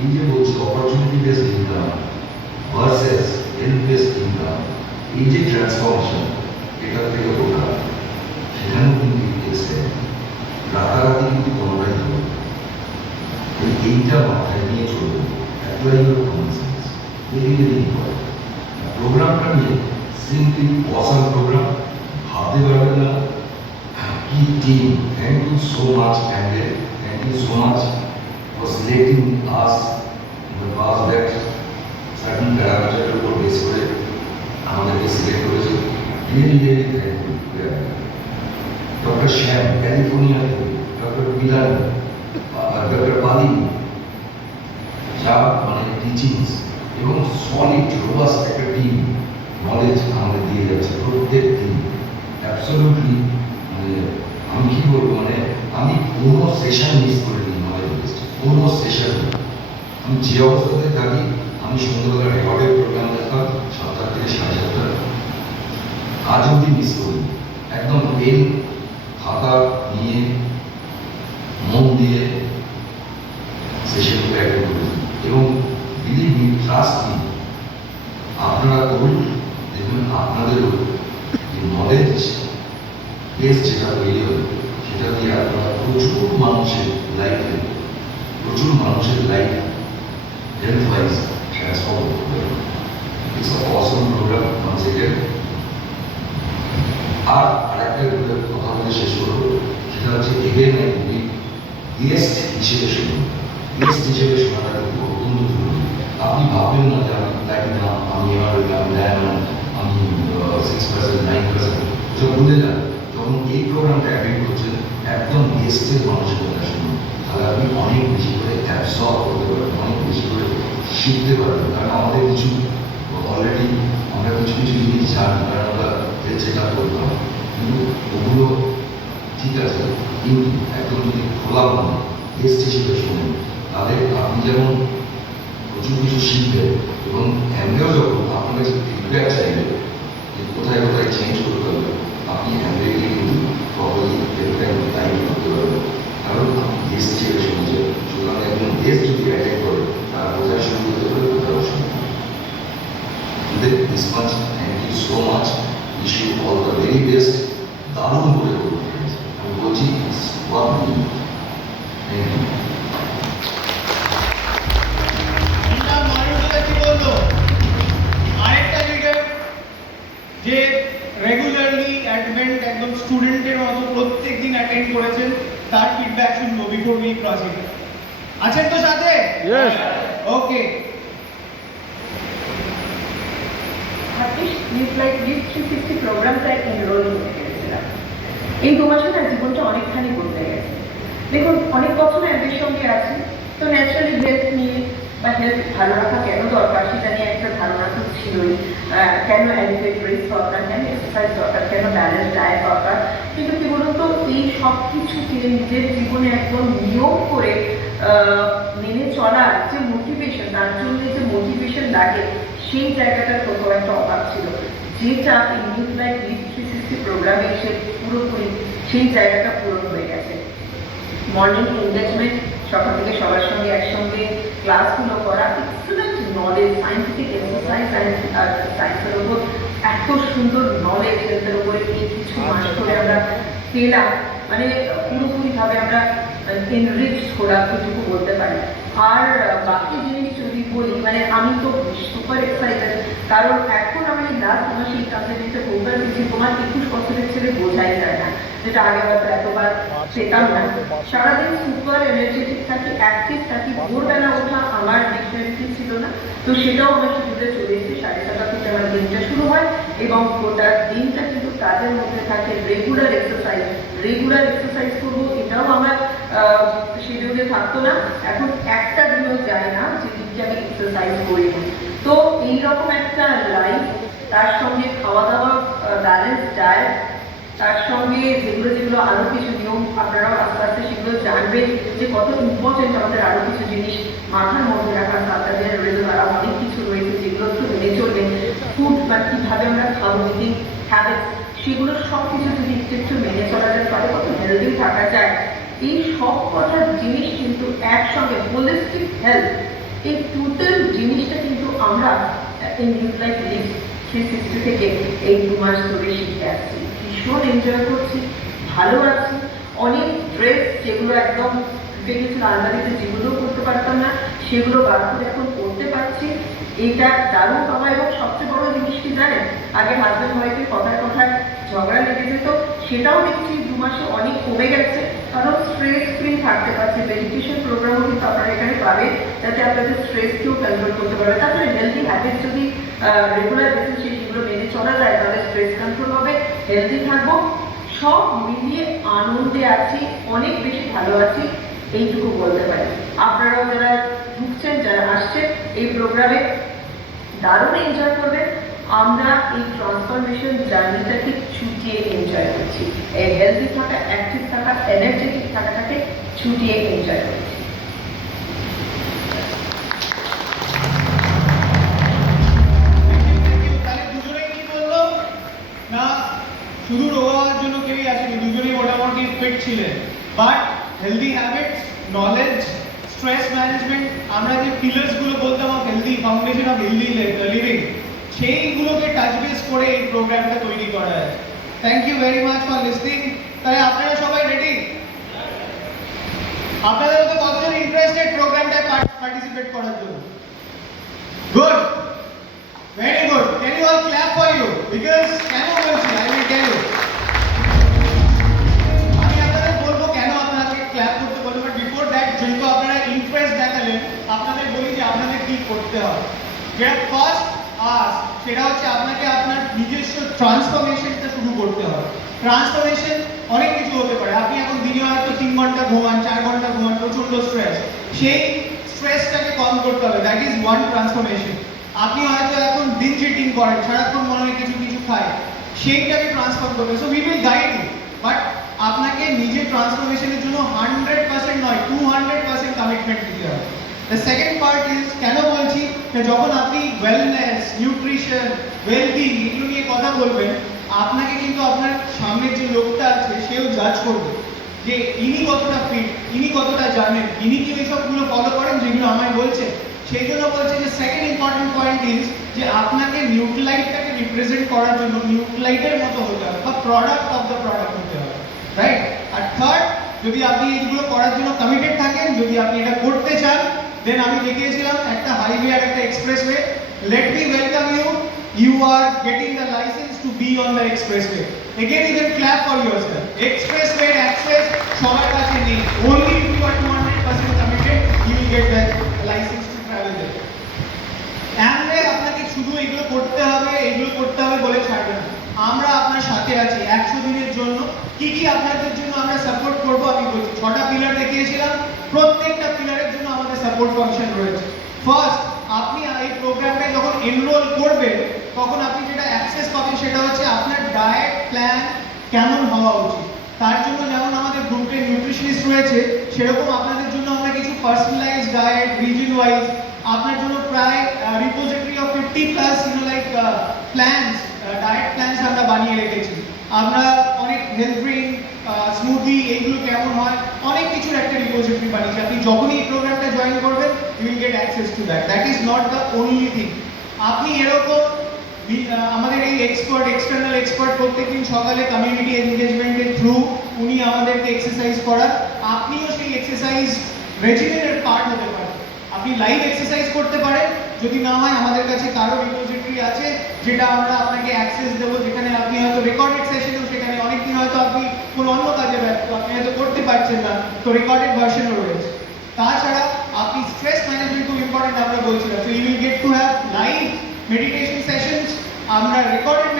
এই যে বলছি opportunity based income versus health based income, এই যে ট্রান্সফরমেশন, এটার থেকে ওটা, সেখানেও কিন্তু টেকস টাইম। রাতারাতি কিন্তু কোনোটাই হবে। এইটা মাথায় নিয়ে চলবে। Apply your common sense, very very important. প্রোগ্রামটা নিয়ে সিম্পলি অসাম প্রোগ্রাম, ভাবতে পারবেন না কি team. Thank you so much candidate, thank you so much for selecting us in the past that certain প্যারামিটারের উপর বেস করে আমাদেরকে সিলেক্ট করেছে। Really really thank you. Doctor Shyam California থেকে, ডক্টর মিলান, ডক্টর পালি, যা মানে টিচিংস এবং সলিড রোবাস্ট একটা টিম নলেজ আমাদের দিয়ে যাচ্ছে প্রত্যেক দিন। অ্যাবসলিউটলি মানে আমি কি বলবো, মানে আমি কোনো সেশন মিস করে দিই নলেজ বেসড, কোনো সেশন। আমি যে অবস্থাতে থাকি, আমি সন্ধ্যাবেলা রেকর্ডের প্রোগ্রাম দেখতাম 7টা থেকে 7:30, আজ অব্দি মিস করি। একদম পেন খাতা নিয়ে মন দিয়ে সেশনগুলো অ্যাটেন্ড করেছি এবং বিলিভ মি, ট্রাস্ট মি, আপনারা করুন, দেখবেন আপনাদেরও যে নলেজ বেস যেটা তৈরি হবে, সেটা দিয়ে আপনারা প্রচুর মানুষের লাইফে, প্রচুর মানুষের লাইফ হেলথ ওয়াইজ ট্রান্সফর্ম করতে পারবে। It's a awesome programme once again. আর আরেকটা কথা বলে শেষ করবো, সেটা হচ্ছে এগেন আমি গেস্ট হিসেবে শুনুন। গেস্ট হিসেবে শোনাটা কিন্তু অত্যন্ত জরুরি। আপনি ভাববেন না যে আমি তাই না, আমি এবার আমি ডায়মন্ড, আমি 6%, 9%, ওসব ভুলে যান। যখন এই প্রোগ্রামটা অ্যাটেন্ড করছেন, একদম গেস্টের মানুষের কথা শুনুন, তাহলে আপনি অনেক বেশি করে অ্যাবসর্ব করতে পারবেন, অনেক বেশি করে শিখতে পারবেন। কারণ আমাদের কিছু অলরেডি আমরা কিছু কিছু জিনিস জানি, কারণ আমরা হেলথ চেক আপ করতাম, কিন্তু ওগুলো ঠিক আছে, কিন্তু একদম যদি খোলা মনে গেস্ট হিসেবে শোনেন, তাহলে আপনি যেমন প্রচুর কিছু শিখবেন এবং হ্যান্ডেও যখন আপনার কাছে ফিডব্যাক চাইবে যে কোথায় কোথায় চেঞ্জ করতে হবে, আপনি হ্যান্ডে গিয়ে কিন্তু প্রপারলি ফিডব্যাক টাইম করতে পারবেন, কারণ আপনি গেস্ট হিসেবে শুনছেন। সুতরাং একজন গেস্ট যদি অ্যাটেন্ড করে, তারা বোঝা শুরু করতে পারে, কোথাও শুনতে পারে। This much, thank you so much, wish you all the very best. দারুণ করে করতে আমি বলছি, থ্যাংক ইউ। আরেকটা লিডার যে রেগুলারলি অ্যাডভেন্ট একদম স্টুডেন্টের মতো প্রত্যেক দিন অ্যাটেন্ড করেছেন, তার ফিডব্যাক শুনবো বিফোর উই ক্রস ইট। আছেন তো সাথে? ওকে। লিভ লাইক লিভ 360 প্রোগ্রামটা এনরোল হয়ে গেছিলাম। এই 2 মাসে না জীবনটা অনেকখানি বদলে গেছে। দেখুন, অনেক বছর এদের সঙ্গে আছি, তো ন্যাচারালি হেলথ নিয়ে বা হেলথ ভালো রাখা কেন দরকার সেটা নিয়ে একটা ধারণা তো ছিলই। কেন অ্যাডিকুয়েট রেস্ট দরকার, কেন এক্সারসাইজ দরকার, কেন ব্যালেন্স ডায়েট দরকার। কিন্তু কি বলুন তো, এই সব কিছুকে নিজের জীবনে একদম নিয়ম করে মেনে চলার যে মোটিভেশন, তার জন্য যে মোটিভেশন লাগে, সেই জায়গাটার কোথাও একটা অভাব ছিল, যেটা এই লিভ লাইক লিভ 360 প্রোগ্রামে এসে পুরোপুরি সেই জায়গাটা পূরণ হয়ে গেছে। মর্নিং এনগেজমেন্ট, সকাল থেকে সবার সঙ্গে একসঙ্গে ক্লাসগুলো করা, এক্সেলেন্ট নলেজ, সায়েন্টিফিক এক্সারসাইজ আর সায়েন্সের ওপর এত সুন্দর নলেজ হেলথের ওপরে এই কিছু মাস ধরে আমরা পেলাম, মানে পুরোপুরিভাবে আমরা এনরিচ হলাম, এটুকু বলতে পারি। আর বাকি জিনিস যদি বলি, মানে আমি তো সুপার এক্সাইটেড, কারণ এখন আমি লাস্ট মাসে এই কাজটা প্রোগ্রাম দিচ্ছি, তোমার 21 বছরের ছেলে বোঝাই যায় না, যেটা আগে হয়তো এতবার পেতাম না। সারাদিন সুপার এনার্জেটিক থাকি, অ্যাক্টিভ থাকি, ভোরবেলা ওঠা আমার ডিফারেন্টলি ছিল না, তো সেটাও আমার সুবিধা চলে এসেছে। 7:30 থেকে আমার দিনটা শুরু হয় এবং গোটা দিনটা কিন্তু কাজের মধ্যে থাকে। রেগুলার এক্সারসাইজ করবো, এটাও আমার শিডিউলে থাকতো না। এখন একটা দিনও যায় না যে দিনটা আমি এক্সারসাইজ করি না। তো এইরকম একটা লাইফ, তার সঙ্গে খাওয়া দাওয়া ব্যালেন্স ডায়েট, তার সঙ্গে যেগুলো যেগুলো আরো কিছু নিয়ম, আপনারাও আস্তে আস্তে সেগুলো জানবেন যে কত ইম্পর্টেন্ট আমাদের আরো কিছু জিনিস মাথার মধ্যে রাখা। সার্কাডিয়ান রিদম আর অনেক কিছু রয়েছে যেগুলো একটু মেনে চলবে। ফুড বা কীভাবে আমরা খাবো, ইটিং হ্যাবিটস, সেগুলো সব কিছু যদি একটু একটু মেনে চলা যায়, তাহলে কত হেলদি থাকা যায়। এই সব কটা জিনিস কিন্তু একসঙ্গে, হোলিস্টিক হেলথ, এই টোটাল জিনিসটা কিন্তু আমরা এই লিভ লাইক লিভ 360 থেকে এই 2 মাস ধরে শিখে আসছি। ভীষণ এনজয় করছি, ভালো আছি। অনেক ড্রেস যেগুলো একদম গেছিল আলমারিতে, যেগুলো করতে পারতাম না, সেগুলো বার করে এখন করতে পারছি। এটা দারুণ পাওয়া। এবং সবচেয়ে বড় জিনিস কি জানেন, আগে হাজব্যান্ড ওয়াইফের কথায় কথায় ঝগড়া লেগে যেত, সেটাও দেখছি 2 মাসে অনেক কমে গেছে, কারণ স্ট্রেস ফ্রি থাকতে পারছে। মেডিটেশন প্রোগ্রামও কিন্তু আপনারা এখানে পাবেন, যাতে আপনাদের স্ট্রেসকেও কন্ট্রোল করতে পারবে। তারপরে হেলদি হ্যাবিট যদি রেগুলার বেসিসে সেগুলো মেনে চলা যায়, তাহলে স্ট্রেস কন্ট্রোল হবে, হেলদি থাকবো, সব মিলিয়ে আনন্দে আছি, অনেক বেশি ভালো আছি, এইটুকু বলতে পারি। আপনারাও যারা ঢুকছেন, যারা আসছেন এই প্রোগ্রামে দারুণ এনজয় করবেন। আমরা এই ট্রান্সফরমেশন জার্নিটাকে ছুটিয়ে এনজয় করছি, এই হেলদি থাকা, অ্যাক্টিভ থাকা, এনার্জেটিক থাকাটাকে ছুটিয়ে এনজয় করছি। তাহলে দুজনেই কি বললো না শুধু রোগা হওয়ার জন্য কেউই আসেনি, দুজনেই মোটামুটি ফিট ছিলেন, but healthy habits, knowledge, stress management, আমরা যে পিলার্স গুলো বলতাম of healthy foundation of healthy living, সেইগুলোকে টাচ বেস করে এই প্রোগ্রামটা তৈরি করা হয়। Thank you very much for listening. তাহলে আপনারা সবাই রেডি? আপনাদের মধ্যে কতজন ইন্টারেস্টেড প্রোগ্রামটায় পার্টিসিপেট করার জন্য? Good, very good. Can you all clap for you? Because কেন বলছি, I will tell you. আমি আপনাদের বলবো কেন আপনাকে ক্ল্যাপ করতে বলবো, বাট বিফোর দ্যাট, যেহেতু আপনারা ইন্টারেস্ট দেখালেন, আপনাদের বলি যে আপনাদের কি করতে হবে। যেটা ফার্স্ট আস্ক, সেটা হচ্ছে আপনাকে আপনার নিজস্ব ট্রান্সফরমেশনটা শুরু করতে হবে। ট্রান্সফরমেশন অনেক কিছু হতে পারে। আপনি এখন দিনে হয়তো 3 ঘন্টা ঘুমান, 4 ঘন্টা ঘুমান, প্রচন্ড স্ট্রেস, সেই স্ট্রেসটাকে কম করতে হবে। That is one transformation. আপনি হয়তো এখন বিঞ্জ ইটিং করেন, সারাক্ষণ মনে হয় কিছু কিছু খায়, সেইটাকে ট্রান্সফার করবে। So we will guide you, but আপনাকে নিজের ট্রান্সফরমেশনের জন্য 100% নয়, 200% কমিটমেন্ট দিতে হবে। দ্য সেকেন্ড পার্ট ইজ, কেন বলছি, যখন আপনি ওয়েলনেস, নিউট্রিশন, ওয়েলবিং এগুলো নিয়ে কথা বলবেন, আপনাকে কিন্তু আপনার সামনের যে লোকটা আছে সেও জাজ করবে যে ইনি কতটা ফিট, ইনি কতটা জানেন, ইনি কি ওই সবগুলো ফলো করেন যেগুলো আমায় বলছে। সেই জন্য বলছে যে সেকেন্ড ইম্পর্টেন্ট পয়েন্ট ইজ যে আপনাকে নিউট্রিলাইটটাকে রিপ্রেজেন্ট করার জন্য নিউট্রিলাইটের মতো হতে হবে, বা প্রোডাক্ট অফ দ্য প্রোডাক্ট হতে হবে, রাইট? আর থার্ড, যদি আপনি এইগুলো করার জন্য কমিটেড থাকেন, যদি আপনি এটা করতে চান, দেন আমি দেখিয়েছিলাম একটা হাইওয়ে আর একটা expressway. Let me welcome you, you are getting the licence to be on the expressway. Again you can clap for yourself. Expressway access সবার কাছে নেই, only if you are 200% committed you will get the license to travel there. এমনি আপনাকে শুধু এগুলো করতে হবে বলে ছাড়বে না। আমরা আপনার সাথে আছি 100 দিনের জন্য। কি কি আপনাদের জন্য আমরা সাপোর্ট করব আমি বলছি। 6টা পিলার দেখিয়েছিলাম, প্রত্যেকটা পিলারের জন্য আমাদের সাপোর্ট ফাংশন রয়েছে। ফার্স্ট, আপনি এই প্রোগ্রামে যখন এনরোল করবেন, তখন আপনি যেটা অ্যাক্সেস পাবেন সেটা হচ্ছে আপনার ডায়েট প্ল্যান কেমন হওয়া উচিত। তার জন্য যেমন আমাদের গ্রুপে নিউট্রিশনিস্ট রয়েছে, সেরকম আপনাদের জন্য আমরা কিছু পার্সোনালাইজড ডায়েট রিজন ওয়াইজ আপনার জন্য প্রায় repository of 50+ plans, diet plans আমরা বানিয়ে রেখেছি। আমরা অনেক হেলথ ড্রিঙ্ক, স্মুদি, এইগুলো কেমন হয়, অনেক কিছুর একটা রিপোজিটরি বানিয়েছি। আপনি যখনই এই প্রোগ্রামটা জয়েন করবেন, you will get access to that. That is not the only thing. আপনি এরকম আমাদের এই এক্সটার্নাল এক্সপার্ট প্রত্যেকদিন সকালে কমিউনিটি এনগেজমেন্টের থ্রু উনি আমাদেরকে এক্সারসাইজ করান। আপনিও সেই এক্সারসাইজ রেজিমেন্টের পার্ট হতে পারেন। আপনি লাইভ এক্সারসাইজ করতে পারেন, যদি না হয় আমাদের কাছে কারো রিপোজিটরি আছে যেটা আমরা আপনাকে অ্যাক্সেস দেবো, যেখানে আপনি হয়তো রেকর্ডেড সেশনও, সেখানে অনেকদিন হয়তো আপনি কোনো অন্য কাজে ব্যস্ত, আপনি হয়তো করতে পারছেন না, তো রেকর্ডেড ভার্সনও রয়েছে। তাছাড়া আপনি স্ট্রেস ম্যানেজমেন্ট খুব ইম্পর্টেন্ট আমরা বলছিলাম, so you will get to have live meditation sessions. আমরা রেকর্ডেড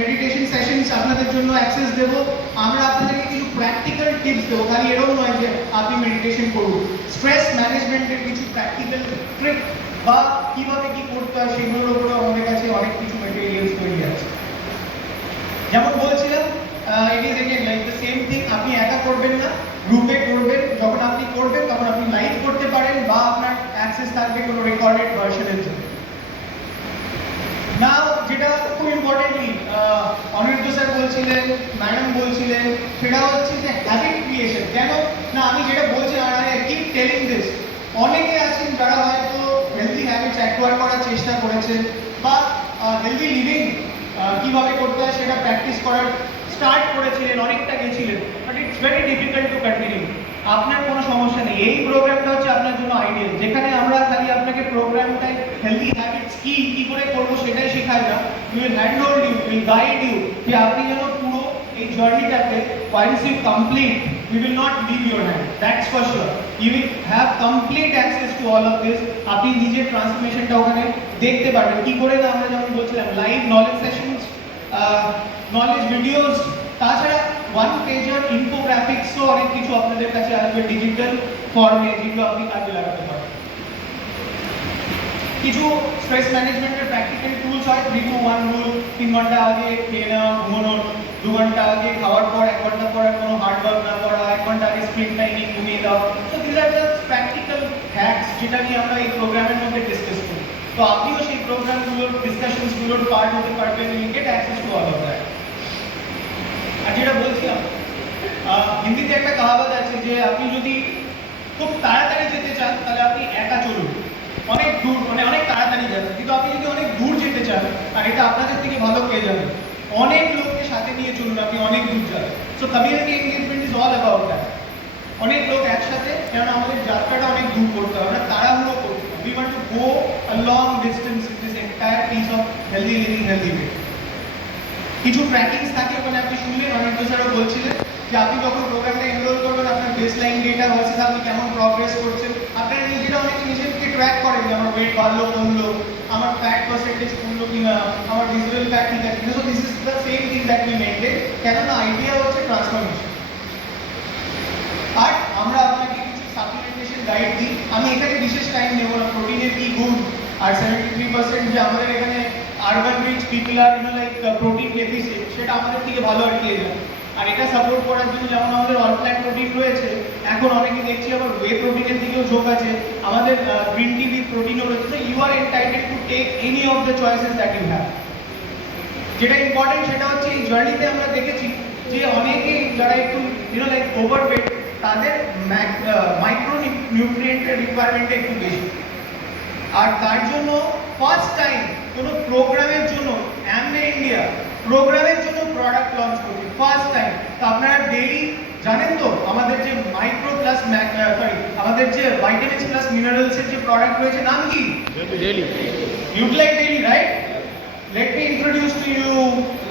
মেডিটেশন সেশনস আপনাদের জন্য অ্যাক্সেস দেবো। আমরা আপনাদেরকে কিছু প্র্যাকটিক্যাল টিপস দেবো, খালি এরকম নয় যে আপনি মেডিটেশন করুন। স্ট্রেস ম্যানেজমেন্টের কিছু প্র্যাকটিক্যাল ট্রিক বা কিভাবে কি করতে হয় সেগুলোর উপরে আমাদের কাছে অনেক কিছু ম্যাটেরিয়ালস তৈরি আছে। যেমন বলছিলাম, it is again like the same thing. আপনি একা করবেন না, গ্রুপে করবেন। যখন আপনি করবেন তখন আপনি লাইভ করতে পারেন, বা আপনার অ্যাক্সেস থাকবে কোনো রেকর্ডেড ভার্সনের জন্য। নাও, যেটা খুব ইম্পর্টেন্টলি অনিরুদ্ধ স্যার বলছিলেন, ম্যাডাম বলছিলেন, সেটা হচ্ছে যে হ্যাবিট ক্রিয়েশন। কেন না, আমি যেটা বলছি, আর আই কিপ টেলিং দিস, অনেকে আছেন যারা হয়তো হেলদি হ্যাবিটস অ্যাকোয়ার করার চেষ্টা করেছেন, বা হেলদি লিভিং কিভাবে করতে হয় সেটা প্র্যাকটিস করার স্টার্ট করেছিলেন, অনেকটা গেছিলেন, but it's very difficult to continue. আপনার কোনো সমস্যা নেই, এই প্রোগ্রামটা হচ্ছে আপনার জন্য আইডিয়াল, যেখানে আমরা খালি আপনাকে প্রোগ্রামটায় হেলদি হ্যাবিটস কি করে করবো সেটাই শেখাই না। We will handhold you, will guide you, যে আপনি যেন পুরো এই জার্নিটাতে once you complete, we will not leave your hand, that's for sure. You will have complete access to all of this. আপনি নিজের ট্রান্সফরমেশনটা ওখানে দেখতে পারবেন কি করে। না, আমরা যেমন বলছিলাম live knowledge sessions, knowledge videos, তাছাড়া ওয়ান পেজার ইনফোগ্রাফিক্সও অনেক কিছু আপনাদের কাছে আসবে ডিজিটাল ফর্মে, যেগুলো আপনি কাজে লাগাতে পারেন। কিছু স্ট্রেস ম্যানেজমেন্টের প্র্যাকটিক্যাল টুলস হয়, 3-2-1 রুল, 3 ঘন্টা আগে খেয়ে নেওয়া, ঘুমানোর 2 ঘন্টা আগে, খাওয়ার পর 1 ঘন্টা পর আর কোনো হার্ড ওয়ার্ক না করা, 1 ঘন্টা আগে স্ক্রিন টাইমিং কমিয়ে দেওয়া। তো this are the practical hacks যেটা নিয়ে আমরা এই প্রোগ্রামের মধ্যে ডিসকাস করি। তো আপনিও সেই প্রোগ্রামগুলোর ডিসকাশনসগুলোর পার্ট হতে পারবেন, you get access to all of that. আর যেটা বলছিলাম, হিন্দিতে একটা কাহাবত আছে যে আপনি যদি খুব তাড়াতাড়ি যেতে চান তাহলে আপনি একা চলুন, অনেক দূর, মানে অনেক তাড়াতাড়ি যাবেন। কিন্তু আপনি যদি অনেক দূর যেতে চান, আর এটা আপনাদের থেকে ভালো কে যাবে, অনেক লোককে সাথে নিয়ে চলুন, আপনি অনেক দূর যাবেন। So community engagement is all about that. অনেক লোক একসাথে, কেন আমাদের যাত্রাটা অনেক দূর করতে হবে, আমরা তাড়াহুড়ো করতে হবে। We want to go a long distance in this entire piece of healthy living, healthy way. কিছু ট্র্যাকিংস থাকে, ওখানে আপনি শুনলেন অনেক স্যারও বলছিলেন যে আপনি যখন প্রোগ্রামটা এনরোল করবেন আপনার বেসলাইন ডেটা ভার্সেস আপনি কেমন প্রগ্রেস করছেন, আপনারা নিজেরা অনেকে নিজেকে ট্র্যাক করেন যে আমার ওয়েট বাড়লো কমলো, আমার ফ্যাট পার্সেন্টেজ কমলো কিনা, আমার ভিজুয়াল ফ্যাট ঠিক আছে। So this is the same thing that we maintain, কেননা আইডিয়া হচ্ছে ট্রান্সফরমেশন। আর আমরা আপনাকে কিছু সাপ্লিমেন্টেশন গাইড দিই। আমি এখানে বিশেষ টাইম নেব না, প্রোটিনের কি গুণ, আর 73% যে আমাদের এখানে আরবান রিচ পিপল আর লাইক প্রোটিন ডেফিসিট, সেটা আমাদের থেকে ভালো আর কে জানে। আর এটা সাপোর্ট করার জন্য যেমন আমাদের অল প্ল্যান্ট প্রোটিন রয়েছে, এখন অনেকে দেখছি আবার ওয়ে প্রোটিনের দিকেও ঝোঁক আছে, আমাদের গ্রিন টি উইথ প্রোটিনও রয়েছে। So you are entitled to take any of the choices that you have. যেটা ইম্পর্টেন্ট সেটা হচ্ছে এই জার্নিতে আমরা দেখেছি যে অনেকে যারা একটু লাইক ওভারওয়েট, তাদের মাইক্রো নিউট্রিয়েন্টের রিকোয়ারমেন্ট একটু বেশি। আর তার জন্য ফার্স্ট টাইম কোনো প্রোগ্রামের জন্য অ্যামওয়ে ইন্ডিয়া প্রোগ্রামের জন্য প্রোডাক্ট লঞ্চ করছে, ফার্স্ট টাইম। তো আপনারা ডেইলি জানেন তো আমাদের যে মাইক্রো প্লাস আমাদের যে ভাইটামিনস প্লাস মিনারেলসের যে প্রোডাক্ট রয়েছে, নাম কি? Daily Nutrilite daily, right? Let me introduce to you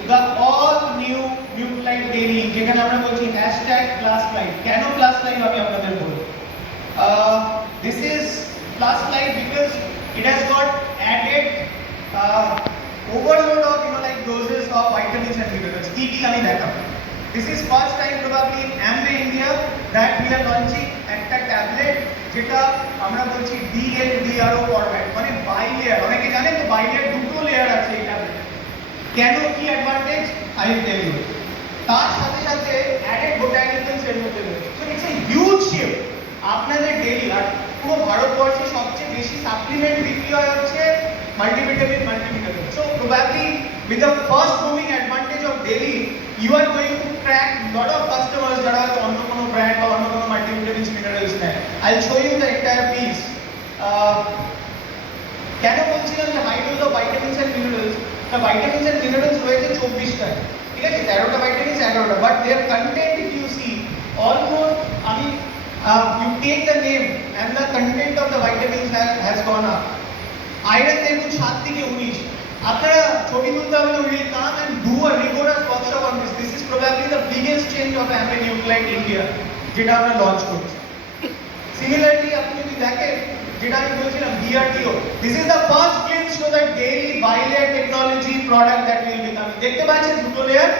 the all new Nutrilite daily, যেখানে আমরা বলছি #+life। কেন প্লাস লাইফ আমি আপনাদের বলবো? This is plus life because it has got added overload of like doses of vitamins and minerals. Key আমি দেখাবো। This is first time probably in Amway India that we are launching একটা tablet যেটা আমরা বলছি DLDRO format, মানে by layer. অনেকে জানেন তো বাই লেয়ার, দুটো লেয়ার আছে এই ট্যাবলেটে। কেন, কি advantage, I will tell you. তার সাথে সাথে অ্যাডেড বোটানিক্যালস এর মধ্যে রয়েছে। So it's a huge shift আপনাদের ডেইলি। আর পুরো ভারতবর্ষে সবচেয়ে বেশি সাপ্লিমেন্ট বিক্রি হয় হচ্ছে multivitamin, multivitamin. So probably with the first moving advantage of daily, you are going to crack lot of customers যারা অন্য কোনো ব্র্যান্ড বা অন্য কোনো মাল্টিভিটামিনস মিনারেলস নেয়। I will show you the entire piece. কেন বলছিলাম যে high dose of vitamins and minerals? The vitamins and minerals রয়েছে 24টা, ঠিক আছে? 13টা ভাইটামিনস, 11টা, but their content if you see almost, আমি you take the name and the content of the vitamins has gone up. Iron দেখুন 7 থেকে 19। আপনারা ছবি তুলতে হবে না, will come and do a rigorous workshop on this. This is probably the biggest change of Amway Nuclide India যেটা আমরা launch করছি। Similarly আপনি যদি দেখেন যেটা আমি বলছিলাম DRDO, this is the first glimpse to the daily bi-layer technology product that will be coming. দেখতে পাচ্ছেন দুটো লেয়ার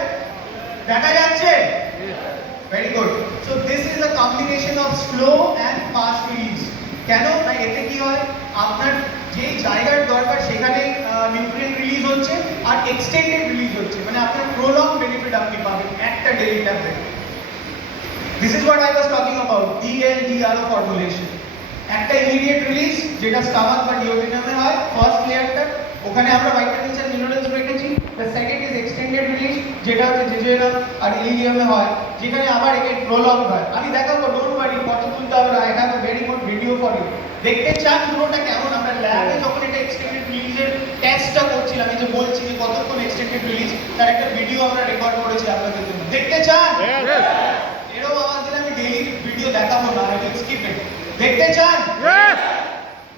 দেখা যাচ্ছে? Very good. So this is a combination of slow and fast release. কেন না, এতে কি হয়, আপনার যে জায়গার দরকার সেখানে নিউট্রিয়েন্ট রিলিজ হচ্ছে আর এক্সটেন্ডেড রিলিজ হচ্ছে, মানে আপনার প্রলং বেনিফিট আপনি পাবেন একটা daily tablet. This is what I was talking about, DLDRO formulation. একটা ইমিডিয়েট রিলিজ যেটা স্টমাক বা ডিওডিনামে হয়, ফার্স্ট লেয়ারটা, ওখানে আমরা ভাইটামিনস এন্ড মিনারেলস রেখেছি। The second is extended release, যেটা হচ্ছে জেজেরাম আর ইলিয়ামে হয়, যেখানে আবার একে প্রলং হয়। আমি দেখাবো, ডোন্ট ওয়ারি, ফটো তুলতে হবে, I have a very good video for you. দেখতে চান পুরোটা কেমন? আমরা ল্যাবে যখন এটা এক্সটেন্ডেড রিলিজের টেস্টটা করছিলাম, এই যে বলছি যে কতক্ষণ এক্সটেন্ডেড রিলিজ, তার একটা ভিডিও আমরা রেকর্ড করেছি আপনাদের জন্য। দেখতে চান? এরকম আওয়াজ দিলে আমি ডেইলি ভিডিও দেখাবো না, আই উইল স্কিপ ইট। দেখতে চান?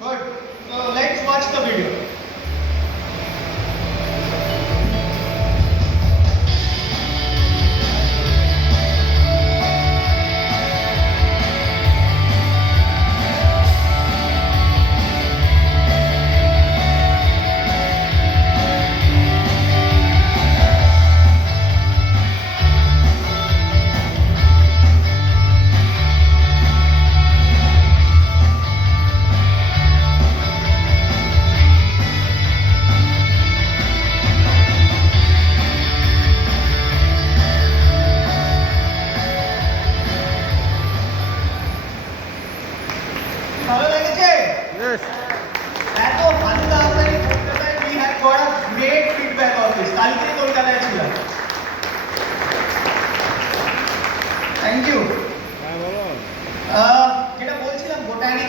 Good. So let's watch the video.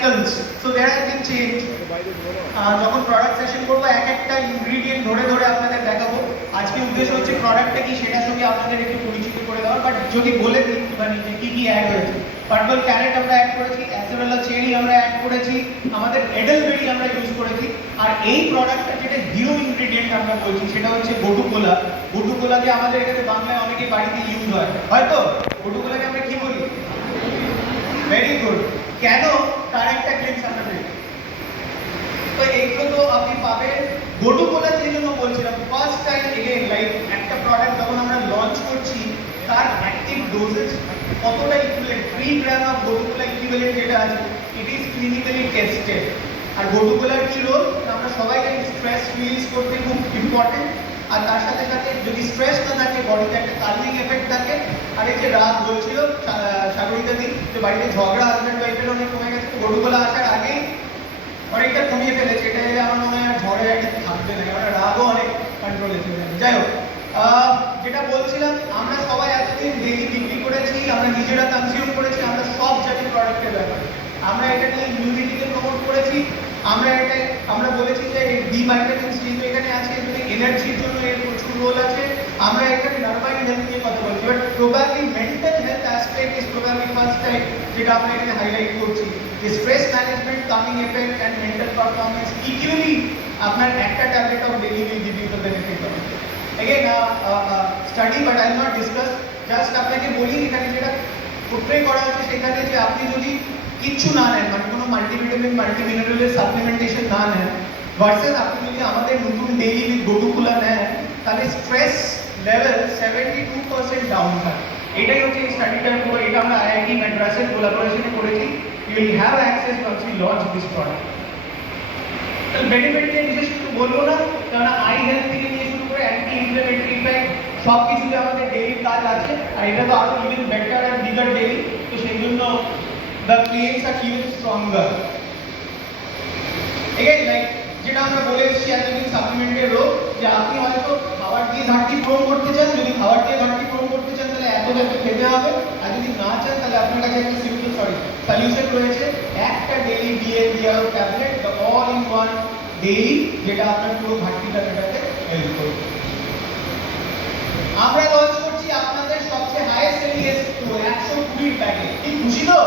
cycles, so there has been change. যখন প্রোডাক্ট সেশন করবো এক একটা ইনগ্রিডিয়েন্ট ধরে ধরে আপনাদের দেখাবো। আজকে উদ্দেশ্য হচ্ছে প্রোডাক্টটা কি সেটার সঙ্গে আপনাদের একটু পরিচিত করে দেওয়ার, বাট যদি বলে দিই মানে যে কি কি অ্যাড হয়েছে, পার্পল ক্যারেট আমরা অ্যাড করেছি, অ্যাসোরেলা চেরি আমরা অ্যাড করেছি, আমাদের এডেলবেরি আমরা ইউজ করেছি, আর এই প্রোডাক্টটা যেটা হিরো ইনগ্রিডিয়েন্ট আমরা বলছি সেটা হচ্ছে গোটু কোলা। গোটু কোলাকে আমাদের এখানে বাংলায় অনেকেই বাড়িতে ইউজ হয়, হয়তো গোটু কোলাকে আমরা কি বলি? Very good. কেন তার একটা ক্লিপস আপনাদের, তো এইগুলো তো আপনি পাবেন। গোটু কোলা যে জন্য বলছিলাম, ফার্স্ট টাইম এগেইন লাইক একটা প্রোডাক্ট যখন আমরা লঞ্চ করছি তার অ্যাক্টিভ ডোজেজ কতটা equivalent, 3 gram of gotu kola equivalent যেটা আছে ইট ইজ ক্লিনিক্যালি টেস্টেড। আর গোটু কোলার কি রোল, আমরা সবাই জানি স্ট্রেস রিলিজ করতে খুব ইম্পর্টেন্ট, আর তার সাথে সাথে যদি স্ট্রেস না থাকে বডিতে একটা কালমিং এফেক্ট থাকে। আর এই যে রাত বলছিল সাগরিকা দিন যে বাড়িতে ঝগড়া হাজব্যান্ড ওয়াইফের অনেক কমে গেছে, গোটু কোলা আসার আগেই অনেকটা কমিয়ে ফেলেছে। এটা এলে আমার মনে হয় ঝড়ে একটা থাকবে না, কারণ রাগও অনেক কন্ট্রোলে চলে যাবে। যাই হোক, যেটা বলছিলাম, আমরা সবাই এতদিন ডেইলি বিক্রি করেছি, আমরা নিজেরা কনজিউম করেছি, আমরা সব জানি প্রোডাক্টের ব্যাপারে। আমরা এটা নিয়ে ইমিউনিটিকে প্রমোট করেছি, আমরা বলেছি যে বি ভাইটামিনস কিন্তু এখানে আছে, এখানে এনার্জির জন্য এর প্রচুর রোল আছে। আমরা এখানে নার্ভাইন হেলথ নিয়ে কথা বলছি, but probably mental health aspect is probably first time যেটা আমরা এখানে হাইলাইট করছি, যে stress management, coming effect and mental performance equally আপনার একটা tablet of daily will give you the benefit of again study, but I will not discuss. Just আপনাকে বলি এখানে যেটা পোর্ট্রে করা আছে সেখানে যে আপনি যদি কিচ্ছু না নেন, মানে কোনো মাল্টিভিটামিন মাল্টিমিনারেলের সাপ্লিমেন্টেশন না নেন, ভার্সেস আপনি যদি আমাদের নতুন ডেইলি উইথ গোটু কোলা নেন, তাহলে স্ট্রেস লেভেল 72% ডাউন হয়। এটাই হচ্ছে এই স্টাডিটার উপর, এটা আমরা আইআইটি মাদ্রাসের কোলাবোরেশনে করেছি। You will have access once we launch this product. তাহলে বেনিফিট নিয়ে বিশেষ কিছু বলবো না, কারণ আই হেলথ থেকে নিয়ে শুরু করে অ্যান্টি ইনফ্লেমেটরি ইফেক্ট সব কিছুতে আমাদের ডেইলি কাজ আছে, আর এটা তো আরো even better and bigger daily, তো সেই জন্য the claims are even stronger. Again, like যেটা আমরা বলে এসেছি এতদিন সাপ্লিমেন্টের রোল, যে আপনি হয়তো খাবার দিয়ে ঘাটতি পূরণ করতে চান, যদি খাবার দিয়ে ঘাটতি পূরণ করতে চান তাহলে এত খেতে হবে, আর যদি না চান তাহলে আপনার কাছে একটা সলিউশন রয়েছে, একটা daily DL tablet, the all in one daily, যেটা আপনার পুরো ঘাটতিটা মেটাতে হেল্প করবে। আমরা লঞ্চ করছি আপনাদের সবচেয়ে হাইয়েস্ট সেলিং এসকিউ 120 প্যাকেট, কি খুশি তো?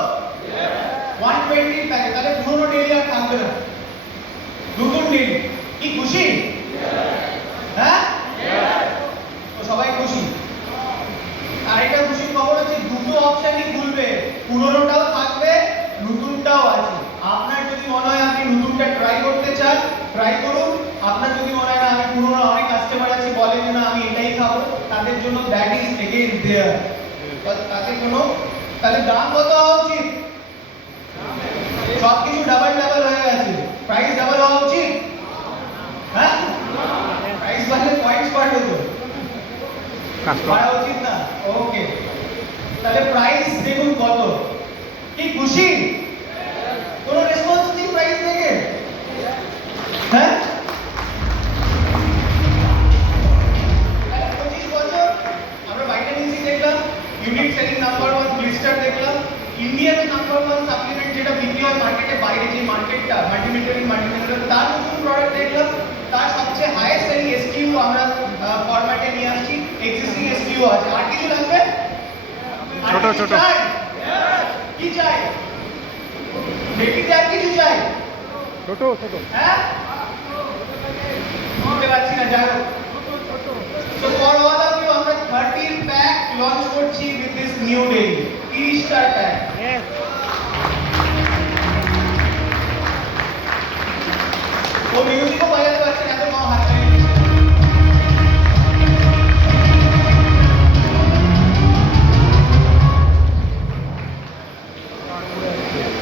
120 প্যাকেট, তাহলে পুরোনো ডেইলি আর থাকবে না, নতুন ডেইলি, কি খুশি? হ্যাঁ, তো সবাই খুশি। আরেকটা খুশির খবর হচ্ছে দুটো অপশনই খুলবে, পুরোনোটাও থাকবে, নতুনটাও আছে। আপনার যদি মনে হয় আপনি নতুনটা ট্রাই করতে চান, ট্রাই করুন। আপনার যদি মনে হয় না আমি পুরোনো, অনেক কাস্টমার আছে বলে যে না আমি এটাই খাবো, তাদের জন্য দ্যাট ইজ এগেইন দেয়ার। তাতে কোনো, তাহলে দাম কত হওয়া উচিত? সব কিছু ডাবল হয়ে গেছে, প্রাইস ডাবল হওয়া উচিত? হ্যাঁ, প্রাইস বাড়লে পয়েন্টস বাড়বে তো, বাড়া উচিত না? ওকে, তাহলে প্রাইস দেখুন কত, কি খুশি? কোনো রেসপন্স নেই প্রাইস দেখে? হ্যাঁ, 25 বছর আমরা ভাইটামিন সি দেখলাম, ইউনিট সেলিং নাম্বার 1 ব্লিস্টার দেখলাম, ইন্ডিয়াতে নাম্বার 1 সাপ্লিমেন্ট যেটা বিক্রি হয় মার্কেটে, বাইরে যে মার্কেটটা মাল্টিভিটামিন মাল্টিমিনারেল, তার নতুন প্রোডাক্ট দেখলাম, তার সবচেয়ে হাইয়েস্ট সেলিং এসকিউ আমরা ফরম্যাটে নিয়ে আসছি, এক্সিস্টিং এসকিউ আছে। আর কিছু লাগবে? ছোট কি চাই? বেবিতে আর কিছু চাই? ছোট হ্যাঁ, বুঝতে পারছি না, যাই হোক। So for all of you, আমরা 30 প্যাক লঞ্চ করছি with this new day, 30টা প্যাক। ও মিউজিকও বাজাতে পারছি না, তো হাত চালিয়ে দিচ্ছে।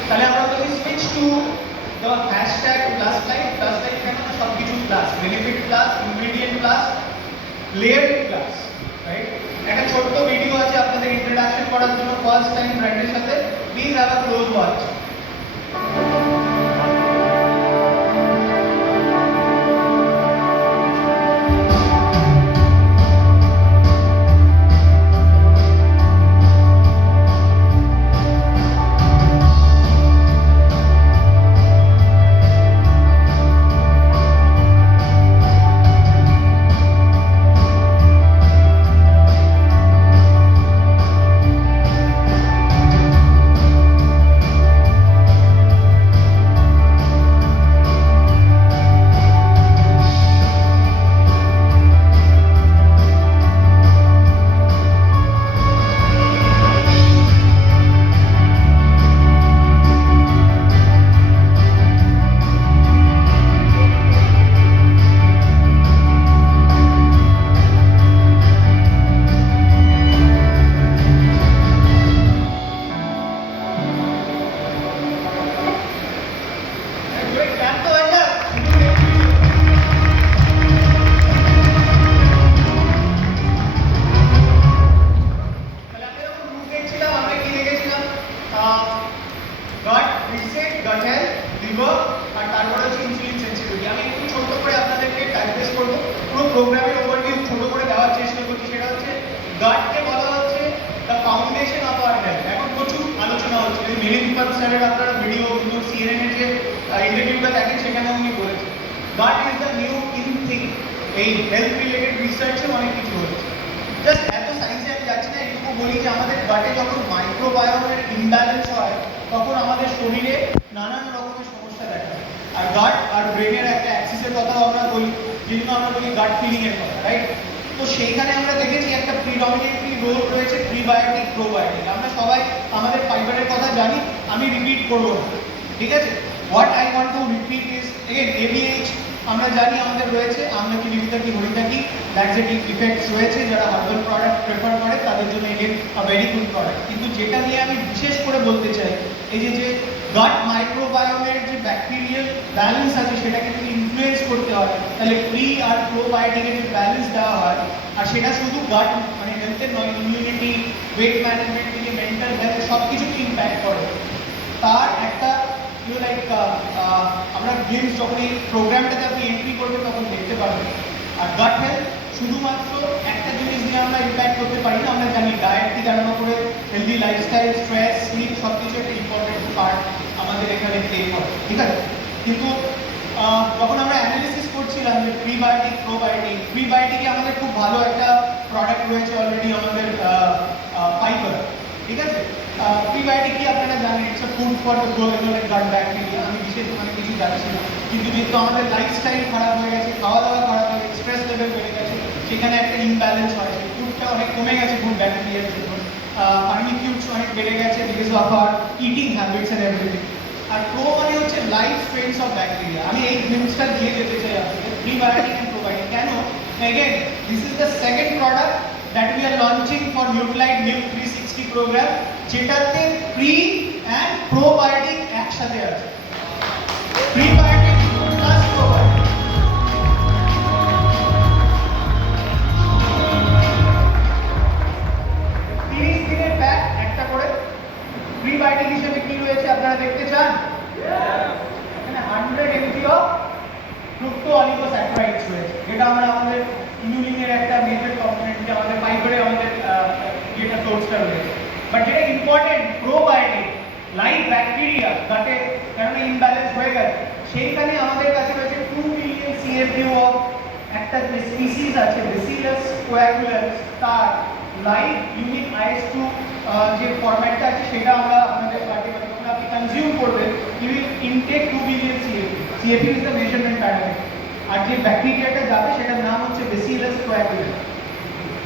তাহলে আমরা যদি switch to the hashtag plus life কেন, সবকিছু plus, benefit plus, ingredient plus, layer plus, right? একটা ছোট্ট ভিডিও আছে আপনাদের ইন্ট্রোডাকশন করার জন্য, ফার্স্ট টাইম ব্র্যান্ডের সাথে, please have a close watch. গাটকে বলা হচ্ছে the foundation of our health. এখন প্রচুর আলোচনা হচ্ছে, মিলিন্দ পাল স্যারের আপনারা ভিডিও কিন্তু CNN এর যে ইন্টারভিউটা দেখেন সেখানে উনি বলেছেন gut is the new in thing. এই হেলথ রিলেটেড রিসার্চে অনেক কিছু হচ্ছে। জাস্ট এত সায়েন্সে আমি যাচ্ছি না, এটুকু বলি যে আমাদের গাটে যখন মাইক্রোবায়োমের ইমব্যালেন্স হয় তখন আমাদের শরীরে নানান রকমের সমস্যা দেখা যায়। আর গাট আর ব্রেনের একটা অ্যাক্সিসের কথাও আমরা বলি, যেগুলো আমরা বলি গাট ফিলিং এর কথা, রাইট? তো সেইখানে আমরা দেখেছি একটা প্রিডমিনেন্টলি রোল রয়েছে প্রিবায়োটিক প্রোবায়োটিক। আমরা সবাই আমাদের ফাইবারের কথা জানি, আমি রিপিট করবো না, ঠিক আছে? What I want to repeat is again ABH আমরা জানি আমাদের রয়েছে, আমলকি লিবিতাকি হরিতাকি ল্যাক্সেটিভ ইফেক্টস রয়েছে। যারা হার্বাল প্রোডাক্ট প্রেফার করে তাদের জন্য এগেন ভেরি গুড প্রোডাক্ট। কিন্তু যেটা নিয়ে আমি বিশেষ করে বলতে চাই, এই যে গাট মাইক্রোবায়োমের যে ব্যাকটেরিয়াল ব্যালেন্স আছে সেটাকে যদি ইনফ্লুয়েন্স করতে হয় তাহলে প্রি আর প্রোবায়োটিকের যে ব্যালেন্স দেওয়া হয়, আর সেটা শুধু গাট মানে হেলথের নয়, ইমিউনিটি, ওয়েট ম্যানেজমেন্ট থেকে মেন্টাল হেলথ সব কিছুকে ইম্প্যাক্ট করে। তার একটা আমরা গেমস যখন এই প্রোগ্রামটাতে আপনি এন্ট্রি করবেন তখন দেখতে পারবেন। আর গাট হেলথ শুধুমাত্র একটা জিনিস দিয়ে আমরা ইম্প্যাক্ট করতে পারি না, আমরা জানি ডায়েট থেকে আরম্ভ করে হেলদি লাইফস্টাইল, স্ট্রেস, স্লিপ সব কিছু একটা ইম্পর্টেন্ট পার্ট আমাদের এখানে প্লে করে, ঠিক আছে? কিন্তু যখন আমরা অ্যানালিসিস করছিলাম যে প্রিবায়োটিক প্রোবায়োটিক, প্রিবায়োটিকে আমাদের খুব ভালো একটা প্রোডাক্ট রয়েছে অলরেডি আমাদের ফাইবার, ঠিক আছে? প্রিবায়োটিক কি আপনারা জানেন, it's a food for the growth of gut bacteria. আমি বিশেষ মানে কিছু যাচ্ছি না, কিন্তু যেহেতু আমাদের লাইফস্টাইল খারাপ হয়ে গেছে, খাওয়া দাওয়া খারাপ হয়ে গেছে, স্ট্রেস লেভেল বেড়ে গেছে, সেখানে একটা ইমব্যালেন্স হয়, সেই ফুডটা অনেক কমে গেছে গুড ব্যাকটেরিয়ার জন্য, পারমিকিউটস অনেক বেড়ে গেছে because of our eating habits and everything. আর প্রো মানে হচ্ছে লাইফ স্ট্রেন্থস অফ ব্যাকটেরিয়া। আমি এই জিনিসটা দিয়ে যেতে চাই আপনাকে, প্রিবায়োটিক অ্যান্ড প্রোবায়োটিক। কেন? Again, this is the second product that we are launching for Nutralite Milk 360 program, যেটাতে প্রি অ্যান্ড প্রোবায়োটিক একসাথে আছে। Prebiotic plus probiotic. 30 দিনের প্যাক একটা করে। প্রিবায়োটিক হিসেবে কি রয়েছে আপনারা দেখতে চান? এখানে 100 mg অফ ফ্রুক্টো অলিগোস্যাকারাইডস রয়েছে, যেটা আমরা আমাদের ইমিউনিটির একটা মেজর কম্পোনেন্ট, যে আমাদের ফাইবারে আমাদের যেটা সোর্সটা রয়েছে। বাট যেটা ইম্পর্টেন্ট, প্রোবায়োটিক লাইভ ব্যাকটেরিয়া গাটে কারণে ইমব্যালেন্স হয়ে গেছে, সেইখানে আমাদের কাছে রয়েছে 2 মিলিয়ন CFU অফ একটা যে স্পিসিস আছে ব্যাসিলাস কোয়াগুলান্স, তার লাইভ ইউনিক IS2 যে ফরম্যাটটা আছে সেটা আমরা আপনাদের গাটে যখন আপনি কনজিউম করবেন you will intake 2 million CFU। CFU is the measurement parameter. আর যে ব্যাকটেরিয়াটা যাবে সেটার নাম হচ্ছে ব্যাসিলাস কোয়াগুলান্স।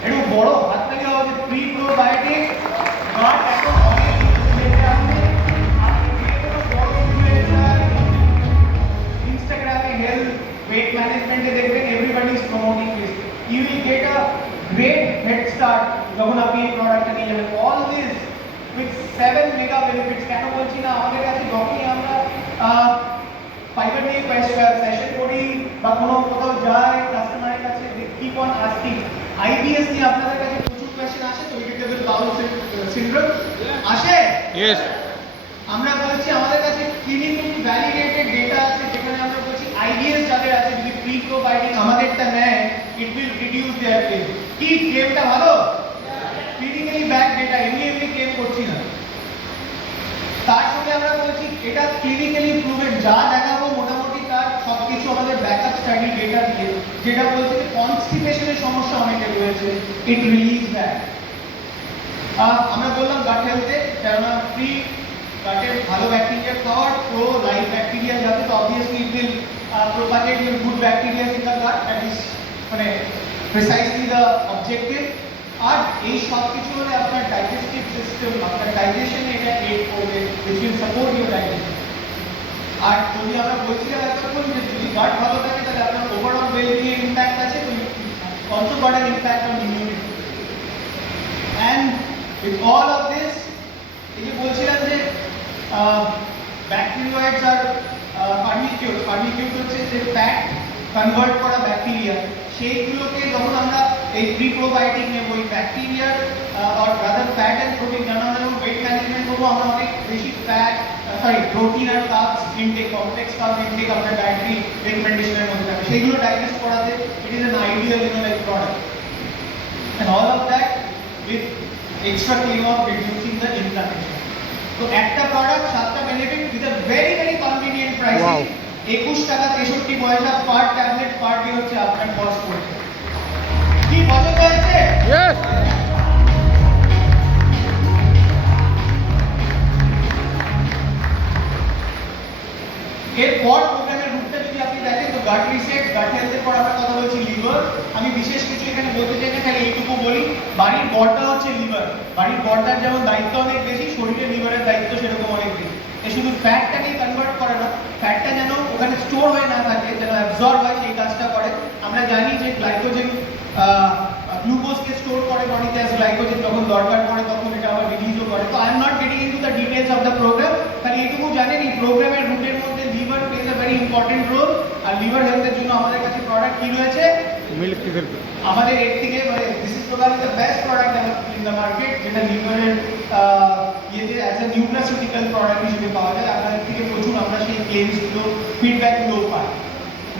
একটু বড় হাত থেকে হচ্ছে প্রি প্রোবায়োটিক গাট এখন অনেক লেটে আসছে। আপনি যে কোনো বড় ইনফ্লুয়েন্সার ইনস্টাগ্রামে হেলথ ওয়েট ম্যানেজমেন্টে দেখবেন everybody is promoting this. You will get a great head start যখন আপনি এই প্রোডাক্টটা নিয়ে যাবেন। All this with 7 mega benefits. কেন বলছি না, আমাদের কাছে যখনই আমরা ফাইবার নিয়ে সেশন করি বা কোনো কোথাও যাই কাস্টমারের কাছে, কিপ অন আস্কিং IBS নিয়ে আপনাদের কাছে প্রচুর কোয়েশ্চেন আসে তো, ইরিটেবল বাউল সিনড্রোম আসে? ইয়েস। আমরা বলছি আমাদের কাছে ক্লিনিক্যালি ভ্যালিডেটেড ডেটা আছে, যেখানে আমরা বলছি IBS যাদের আছে যদি প্রি প্রোবায়োটিক আমাদেরটা নেয় it will reduce their pain. কি ক্লেমটা ভালো? ক্লিনিক্যালি ব্যাক ডেটা, এমনি ক্লেম করছি না। তার সঙ্গে আমরা বলছি এটা ক্লিনিক্যালি প্রুভেন, যা দেখাবো মোটামুটি তার সবকিছু আমাদের ব্যাকআপ স্টাডি ডেটা দিয়ে, যেটা বলছে যে কনস্টিপেশনের সমস্যা অনেকের রয়েছে, ইট রিলিজ দ্যাট। আমরা বললাম গাট হেলথে কেননা প্রি গাটের ভালো ব্যাকটেরিয়া খাওয়ার, প্রো লাইভ ব্যাকটেরিয়া যাবে, তো obviously it will propagate your good bacteria in the gut, that is মানে precisely the objective। আর এই সব কিছু হলে আপনার ডাইজেস্টিভ সিস্টেম, আপনার ডাইজেশনে এটা এড করবে, which will support your digestion। আর যদি আমরা বলছিলাম এতক্ষণ যে যদি গাট ভালো থাকে তাহলে আপনার ওভারঅল ওয়েলবিং এর ইম্প্যাক্ট আছে, তো also got an impact on immunity। And with all of this, এই যে বলছিলাম যে ব্যাকটেরিয়েডস আর পারমিকিউটস হচ্ছে যে ফ্যাট কনভার্ট করা ব্যাকটেরিয়া, সেইগুলোকে যখন আমরা এই প্রি প্রোবায়োটিক নেব, ওই ব্যাকটেরিয়ার আর রাদার ফ্যাট অ্যান্ড প্রোটিন, যেন আমরা যখন ওয়েট ম্যানেজমেন্ট করবো আমরা অনেক বেশি প্রোটিন আর carbs intake, complex carb intake আপনার ডায়েটারি রেকমেন্ডেশনের মধ্যে থাকে, সেইগুলো ডাইজেস্ট করাতে it is an ideal like product. And all of that with extra claim of reducing the inflammation. তো একটা প্রোডাক্ট 7টা benefit with a very very convenient pricing. 21 টাকা 63 পয়সা পার ট্যাবলেট পার ডে হচ্ছে আপনার কস্ট পড়ছে। কি পছন্দ হয়েছে? এরপর প্রোগ্রামের রুটটা যদি আপনি দেখেন তো গাট রিসেট, গাট হেলথের পর আমরা কথা বলছি লিভার। আমি বিশেষ কিছু এখানে বলতে চাই না, খালি এইটুকু বলি, বাড়ির বড়টা হচ্ছে লিভার। বাড়ির বড়টার যেমন দায়িত্ব অনেক বেশি, শরীরে লিভারের দায়িত্ব সেরকম অনেক বেশি। এ শুধু ফ্যাটটাকেই কনভার্ট করে না, ফ্যাটটা যেন ওখানে স্টোর হয়ে না থাকে, যেন অ্যাবজর্ব হয় সেই কাজটা করে। আমরা জানি যে গ্লাইকোজেন গ্লুকোজকে স্টোর করে বডিতে অ্যাজ গ্লাইকোজেন, যখন দরকার পড়ে তখন এটা আবার রিলিজও করে। তো I am not getting into the details of the programme, খালি এইটুকু জানেন এই প্রোগ্রামের রুটের মধ্যে liver plays a very important role. আর লিভার হেলথের জন্য আমাদের কাছে প্রোডাক্ট কি রয়েছে? মিল্ক টিথের আমাদের এর থেকে মানে this is probably the best product in the market, যেটা লিভারের ইয়েতে অ্যাজ এ নিউট্রাসিউটিক্যাল প্রোডাক্ট হিসেবে পাওয়া যায়। আপনাদের থেকে প্রচুর আমরা সেই ক্লেমসগুলো ফিডব্যাকগুলো পাই।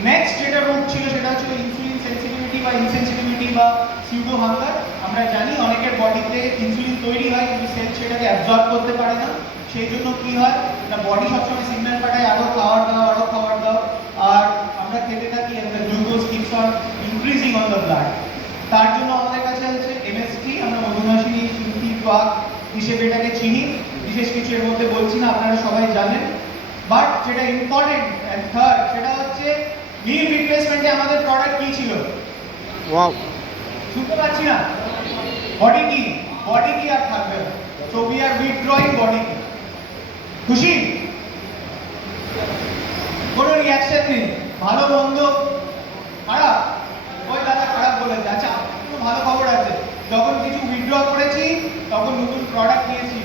নেক্সট যেটা রুট ছিল সেটা হচ্ছে ইনসুলিন সেন্সিটিভিটি বা ইনসেন্সিটিভিটি বা সিউডো হাঙ্গার। আমরা জানি অনেকের বডিতে ইনসুলিন তৈরি হয় কিন্তু সেল সেটাকে অ্যাবজর্ব করতে পারে না। সেই জন্য কি হয় না, বডি সবসময় সিগন্যাল পাঠায় আরো খাবার দাও, আরো খাবার দাও, আর আমরা খেতে থাকি and the glucose keeps on increasing on the blood। তার জন্য আমাদের কাছে আছে এমএসটি, আমরা মধুমাছি সুতি পাক হিসেবে এটাকে চিনি। বিশেষ কিছু এর মধ্যে বলছি না, আপনারা সবাই জানেন। বাট যেটা ইম্পর্টেন্ট এন্ড থার্ড সেটা হচ্ছে মিল রিপ্লেসমেন্টে আমাদের প্রোডাক্ট কি ছিল? ওয়াও, শুনতে পাচ্ছি না। বডি কি? বডি কি আর থাকবে না। So we are withdrawing body কি। খুশি? কোনো রিঅ্যাকশন নেই, ভালো মন্দ খারাপ, ওই দাদা খারাপ বলেছে, আচ্ছা কোনো ভালো খবর আছে, যখন কিছু উইথড্র করেছি তখন নতুন প্রোডাক্ট নিয়েছি।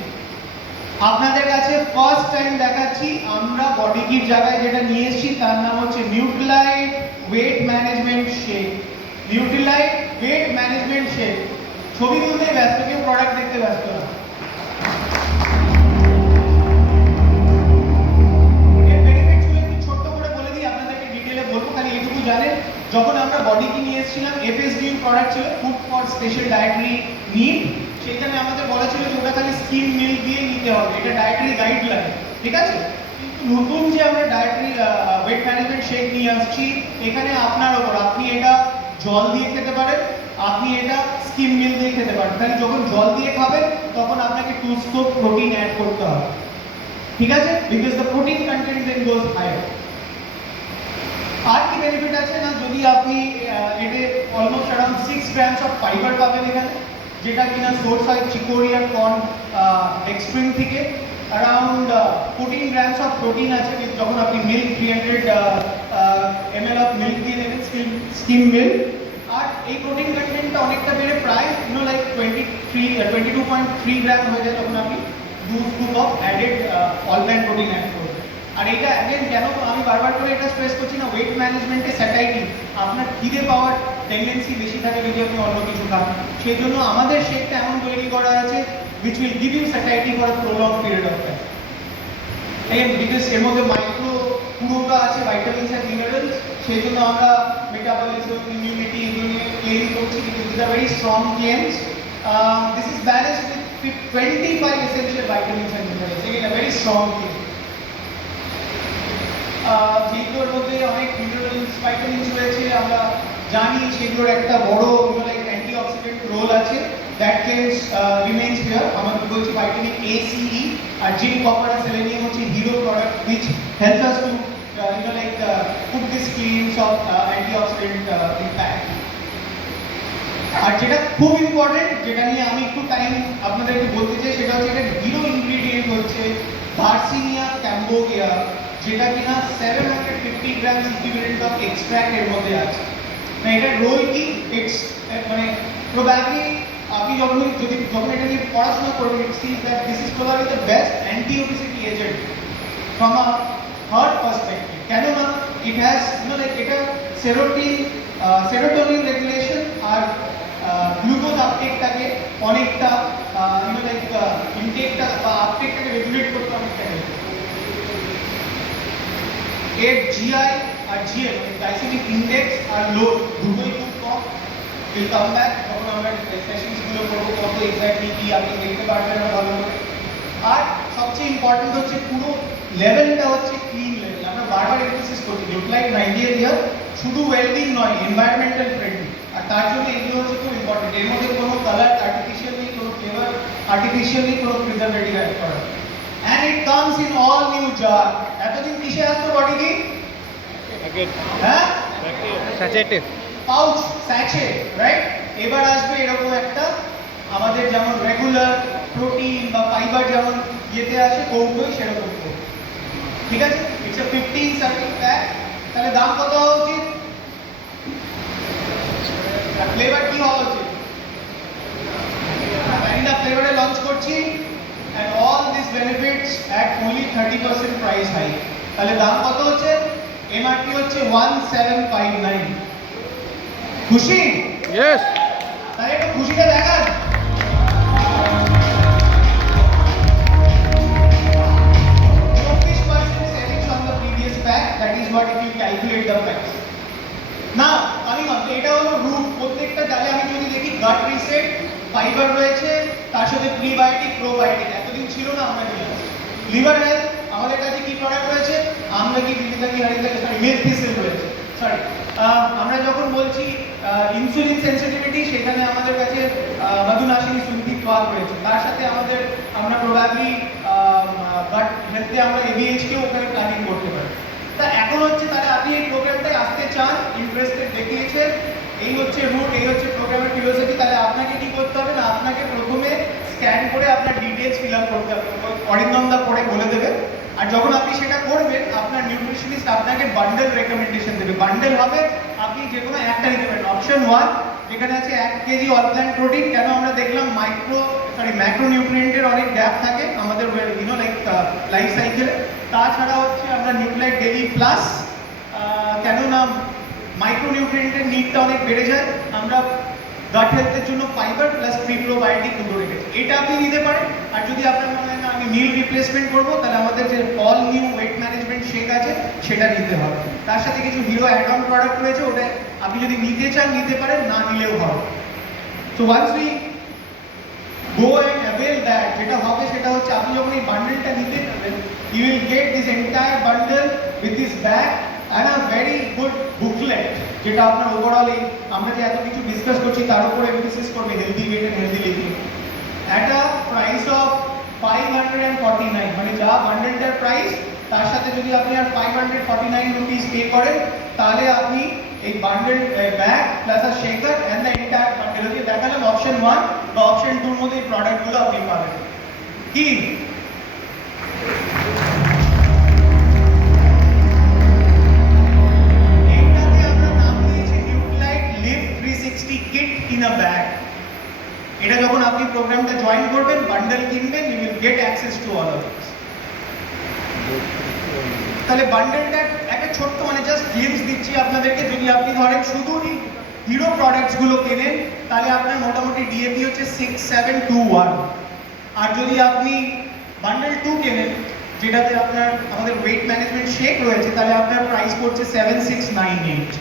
আপনাদের কাছে ফার্স্ট টাইম দেখাচ্ছি আমরা বডি কির জায়গায় যেটা নিয়ে এসেছি তার নাম হচ্ছে Nutrilite wait management shake. Nutrilite wait management shake. ছবি তুলতে ব্যস্ত, কেউ প্রোডাক্ট দেখতে ব্যস্ত না। এর বেনিফিটসগুলো একটু ছোট্ট করে বলে দিই, আপনাদেরকে ডিটেইলে বলবো, খালি এইটুকু জানেন যখন আমরা বডি কি নিয়ে এসেছিলাম এফএসডি প্রোডাক্ট ছিল, food for special dietary need. সেখানে আমাদের বলা ছিল যে ওটা খালি স্কিম মিল্ক দিয়ে নিতে হবে, এটা ডায়েটারি গাইডলাইন, ঠিক আছে। কিন্তু নতুন যে আমরা ডায়েটারি ওয়েট ম্যানেজমেন্ট শেক নিয়ে আসছি, এখানে আপনার ওপর, আপনি এটা জল দিয়ে খেতে পারেন, আপনি এটা স্কিম মিল্ক দিয়ে খেতে পারেন। খালি যখন জল দিয়ে খাবেন তখন আপনাকে 2 স্কুপ প্রোটিন অ্যাড করতে হবে, ঠিক আছে, because the protein content then goes higher. আর কি বেনিফিট আছে না, যদি আপনি এতে almost around 6 grams of fibre পাবেন এখানে, যেটা কিনা সোর্স হয় চিকোরি আর কর্ন এক্সট্রিম থেকে। অ্যারাউন্ড 14 গ্রামস অফ প্রোটিন আছে যখন আপনি মিল্ক 300 ml অফ মিল্ক দিয়ে নেবেন, স্কিম মিল্ক। আর এই প্রোটিন কন্টেন্টটা অনেকটা বেড়ে প্রায় লাইক 22.3 গ্রাম হয়ে যায় যখন আপনি 2 scoop of added all time protein add করবেন। আর এটা অ্যাগেন কেন আমি বারবার করে এটা স্ট্রেস করছি না, ওয়েট ম্যানেজমেন্টে স্যাটাইটি, আপনার খিদে পাওয়ার টেন্ডেন্সি বেশি থাকে যদি আপনি অন্য কিছু খান। সেই জন্য আমাদের শেকটা এমন তৈরি করা আছে which will give you satiety for a prolonged period of time. Again, because এর মধ্যে মাইক্রো পুরোটা আছে ভাইটামিনস এন্ড মিনারেলস, সেই জন্য আমরা মেটাবলিজম, ইমিউনিটি এগুলো নিয়ে ক্লেম করছি, because these are very strong claims. This is balanced with 25 essential vitamins and minerals. Again, a very strong claim. যেগুলোর মধ্যে অনেক মিনারেলস ভাইটামিনস রয়েছে, আমরা জানি সেগুলোর একটা বড় লাইক অ্যান্টিঅক্সিডেন্ট রোল আছে, দ্যাট কেন্স রিমেইনস হিয়ার। আমরা বলছি ভিটামিন এ, সি, ই আর জিঙ্ক, কপার আর সেলেনিয়াম হচ্ছে hero product which help us to put these claims of antioxidant impact. আর যেটা খুব ইম্পর্টেন্ট, যেটা নিয়ে আমি একটু টাইম আপনাদেরকে বলতে চাই, সেটা হচ্ছে এটা হিরো ইনগ্রেডিয়েন্ট হচ্ছে ভার্সিনিয়া ক্যাম্বোগিয়া, যেটা কিনা 750 গ্রামস ইকুইভ্যালেন্ট অফ এক্সট্রাক্ট এর মধ্যে আছে। না এটা রোল কি, ইটস মানে প্রবাবলি আপনি যখন এটা নিয়ে পড়াশোনা করবেন, it says that this is probably the best anti obesity agent from a heart perspective. কেন না, ইট হ্যাজ লাইক এটা সেরোটোনিন রেগুলেশন আর গ্লুকোজ আপটেকটাকে অনেকটা লাইক ইনটেকটা বা আপটেকটাকে রেগুলেট করতে অনেকটা হেল্প। এর জিআই আর জিএম গ্লাইসেমিক ইন্ডেক্স আর লোড দুটোই খুব কম। উইল কাম ব্যাক যখন আমরা প্রোগ্রামের সেশনসগুলো করবো কত এক্স্যাক্টলি কি আপনি দেখতে পারবেন না ভালো করে। আর সবচেয়ে ইম্পর্টেন্ট হচ্ছে পুরো লেভেলটা হচ্ছে ক্লিন লেভেল। আমরা বারবার এমফেসিস করছি নিউক্লাইট 90 ইয়ার শুধু ওয়েলবিং নয়, এনভায়রনমেন্টাল ফ্রেন্ডলি। আর তার জন্য এগুলো হচ্ছে খুব ইম্পর্টেন্ট। এর মধ্যে কোনো কালার আর্টিফিশিয়াল নেই, কোনো ফ্লেভার আর্টিফিশিয়াল নেই, কোনো প্রিজারভেটিভ অ্যাড করা নেই। And it comes in all new jar. এতদিন কিসে আসতো বডি কি? হ্যাঁ, স্যাচেটে পাউচ, স্যাচে, রাইট? এবার আসবে এরকম একটা আমাদের যেমন রেগুলার প্রোটিন বা ফাইবার যেমন ইয়েতে আসে কৌটোই সেরকম কৌটো। ঠিক আছে, ইটস আ 15 সার্ভিং প্যাক। তাহলে দাম কত হওয়া উচিত? ফ্লেভার কি হওয়া উচিত? ভ্যানিলা ফ্লেভারে লঞ্চ করছি and all these benefits at only 30% price hike. তাহলে দাম কত হচ্ছে? MRP হচ্ছে 1759। খুশি? ইয়েস তাহলে একটু খুশিটা দেখান। 24% savings on the previous pack. That is what if you calculate the price. Now, coming on, এটা হলো রুট। প্রত্যেকটা ডালে আমি যদি দেখি গাট রিসেট, ফাইবার রয়েছে, তার সাথে প্রিবায়োটিক, প্রোবায়োটিক। এতদিন ছিল না, আমরা নিয়ে আসছি। লিভার হেলথ, আমাদের কাছে কি প্রোডাক্ট রয়েছে? আমলকি, বিলিতাকি, হারিতাকি, সরি মিল্কথিসিল রয়েছে। সরি, আমরা যখন বলছি ইনসুলিন সেনসিটিভিটি, সেখানে আমাদের কাছে মধুনাশিনী সুন্তি তোয়াক রয়েছে। তার সাথে আমাদের আমরা প্রবাবলি গাট হেলথে আমরা এবিএইচকেও ওখানে প্ল্যানিং করতে পারি। তা এখন হচ্ছে তাহলে আপনি এই প্রোগ্রামটায় আসতে চান, ইন্টারেস্টেড দেখিয়েছেন, এই হচ্ছে রুট, এই হচ্ছে প্রোগ্রামের ফিলোসফি। তাহলে আপনাকে কি করতে হবে না, আপনাকে প্রথমে স্ক্যান করে আপনার ডিটেলস ফিল আপ করতে হবে। অরিন্দম দা পরে বলে দেবে। আর যখন আপনি সেটা করবেন, আপনার নিউট্রিশনিস্ট আপনাকে বান্ডেল রেকমেন্ডেশন দেবে। বান্ডেল হবে, আপনি যে কোনো একটা নিতে পারেন। অপশন 1 যেখানে আছে 1 কেজি অল প্ল্যান্ট প্রোটিন। কেন আমরা দেখলাম ম্যাক্রো নিউট্রিয়েন্টের অনেক গ্যাপ থাকে আমাদের লাইফ সাইকেলে। তাছাড়া হচ্ছে আমরা নিউক্লাইট ডেলি প্লাস, কেননা মাইক্রো নিউট্রিয়েন্টের নিডটা অনেক বেড়ে যায়। আমরা গাট হেলথের জন্য ফাইবার প্লাস প্রিপ্রোবায়োটিক দুটো রেখেছি, এটা আপনি নিতে পারেন। আর যদি আপনার মনে হয় না আমি মিল রিপ্লেসমেন্ট করবো, তাহলে আমাদের যে all new wait management shake আছে সেটা নিতে হবে। তার সাথে কিছু হিরো অ্যাড অন প্রোডাক্ট রয়েছে, ওটা আপনি যদি নিতে চান নিতে পারেন, না নিলেও হবে। So once we go and avail that, যেটা হবে সেটা হচ্ছে আপনি যখন এই বান্ডেলটা নিতে যাবেন, you will get this entire bundle with this bag and a very good booklet, যেটা আপনার ওভারঅল এই আমরা যে এত কিছু ডিসকাস করছি তার উপর এমফেসিস করবে healthy weight and healthy living at a price of 549। মানে যা বান্ডেলটার প্রাইস, তার সাথে যদি আপনি আর 549 রুপিস পে করেন, তাহলে আপনি এই bundle bag plus a shaker and the entire bundle হচ্ছে দেখালাম অপশন 1 বা অপশন 2 এর মধ্যে এই প্রোডাক্টগুলো আপনি পাবেন। কি এইটাকে আমরা নাম দিয়েছি নিউক্লাইট live 360 kit in a bag. এটা যখন আপনি প্রোগ্রামটা জয়েন করবেন, বান্ডেল কিনবেন, you will get access to all of this. তাহলে বান্ডেলটা একটা ছোট্ট মানে জাস্ট গ্লিমস দিচ্ছি আপনাদেরকে। যদি আপনি ধরেন শুধু এই হিরো প্রোডাক্টস গুলো কেনেন, তাহলে আপনার মোটামুটি ডিএপি হচ্ছে 6721। আর যদি আপনি বান্ডেল 2 কেনেন, যেটাতে আপনার আমাদের ওয়েট ম্যানেজমেন্ট শেক রয়েছে, তাহলে আপনার প্রাইস পড়ছে 7698।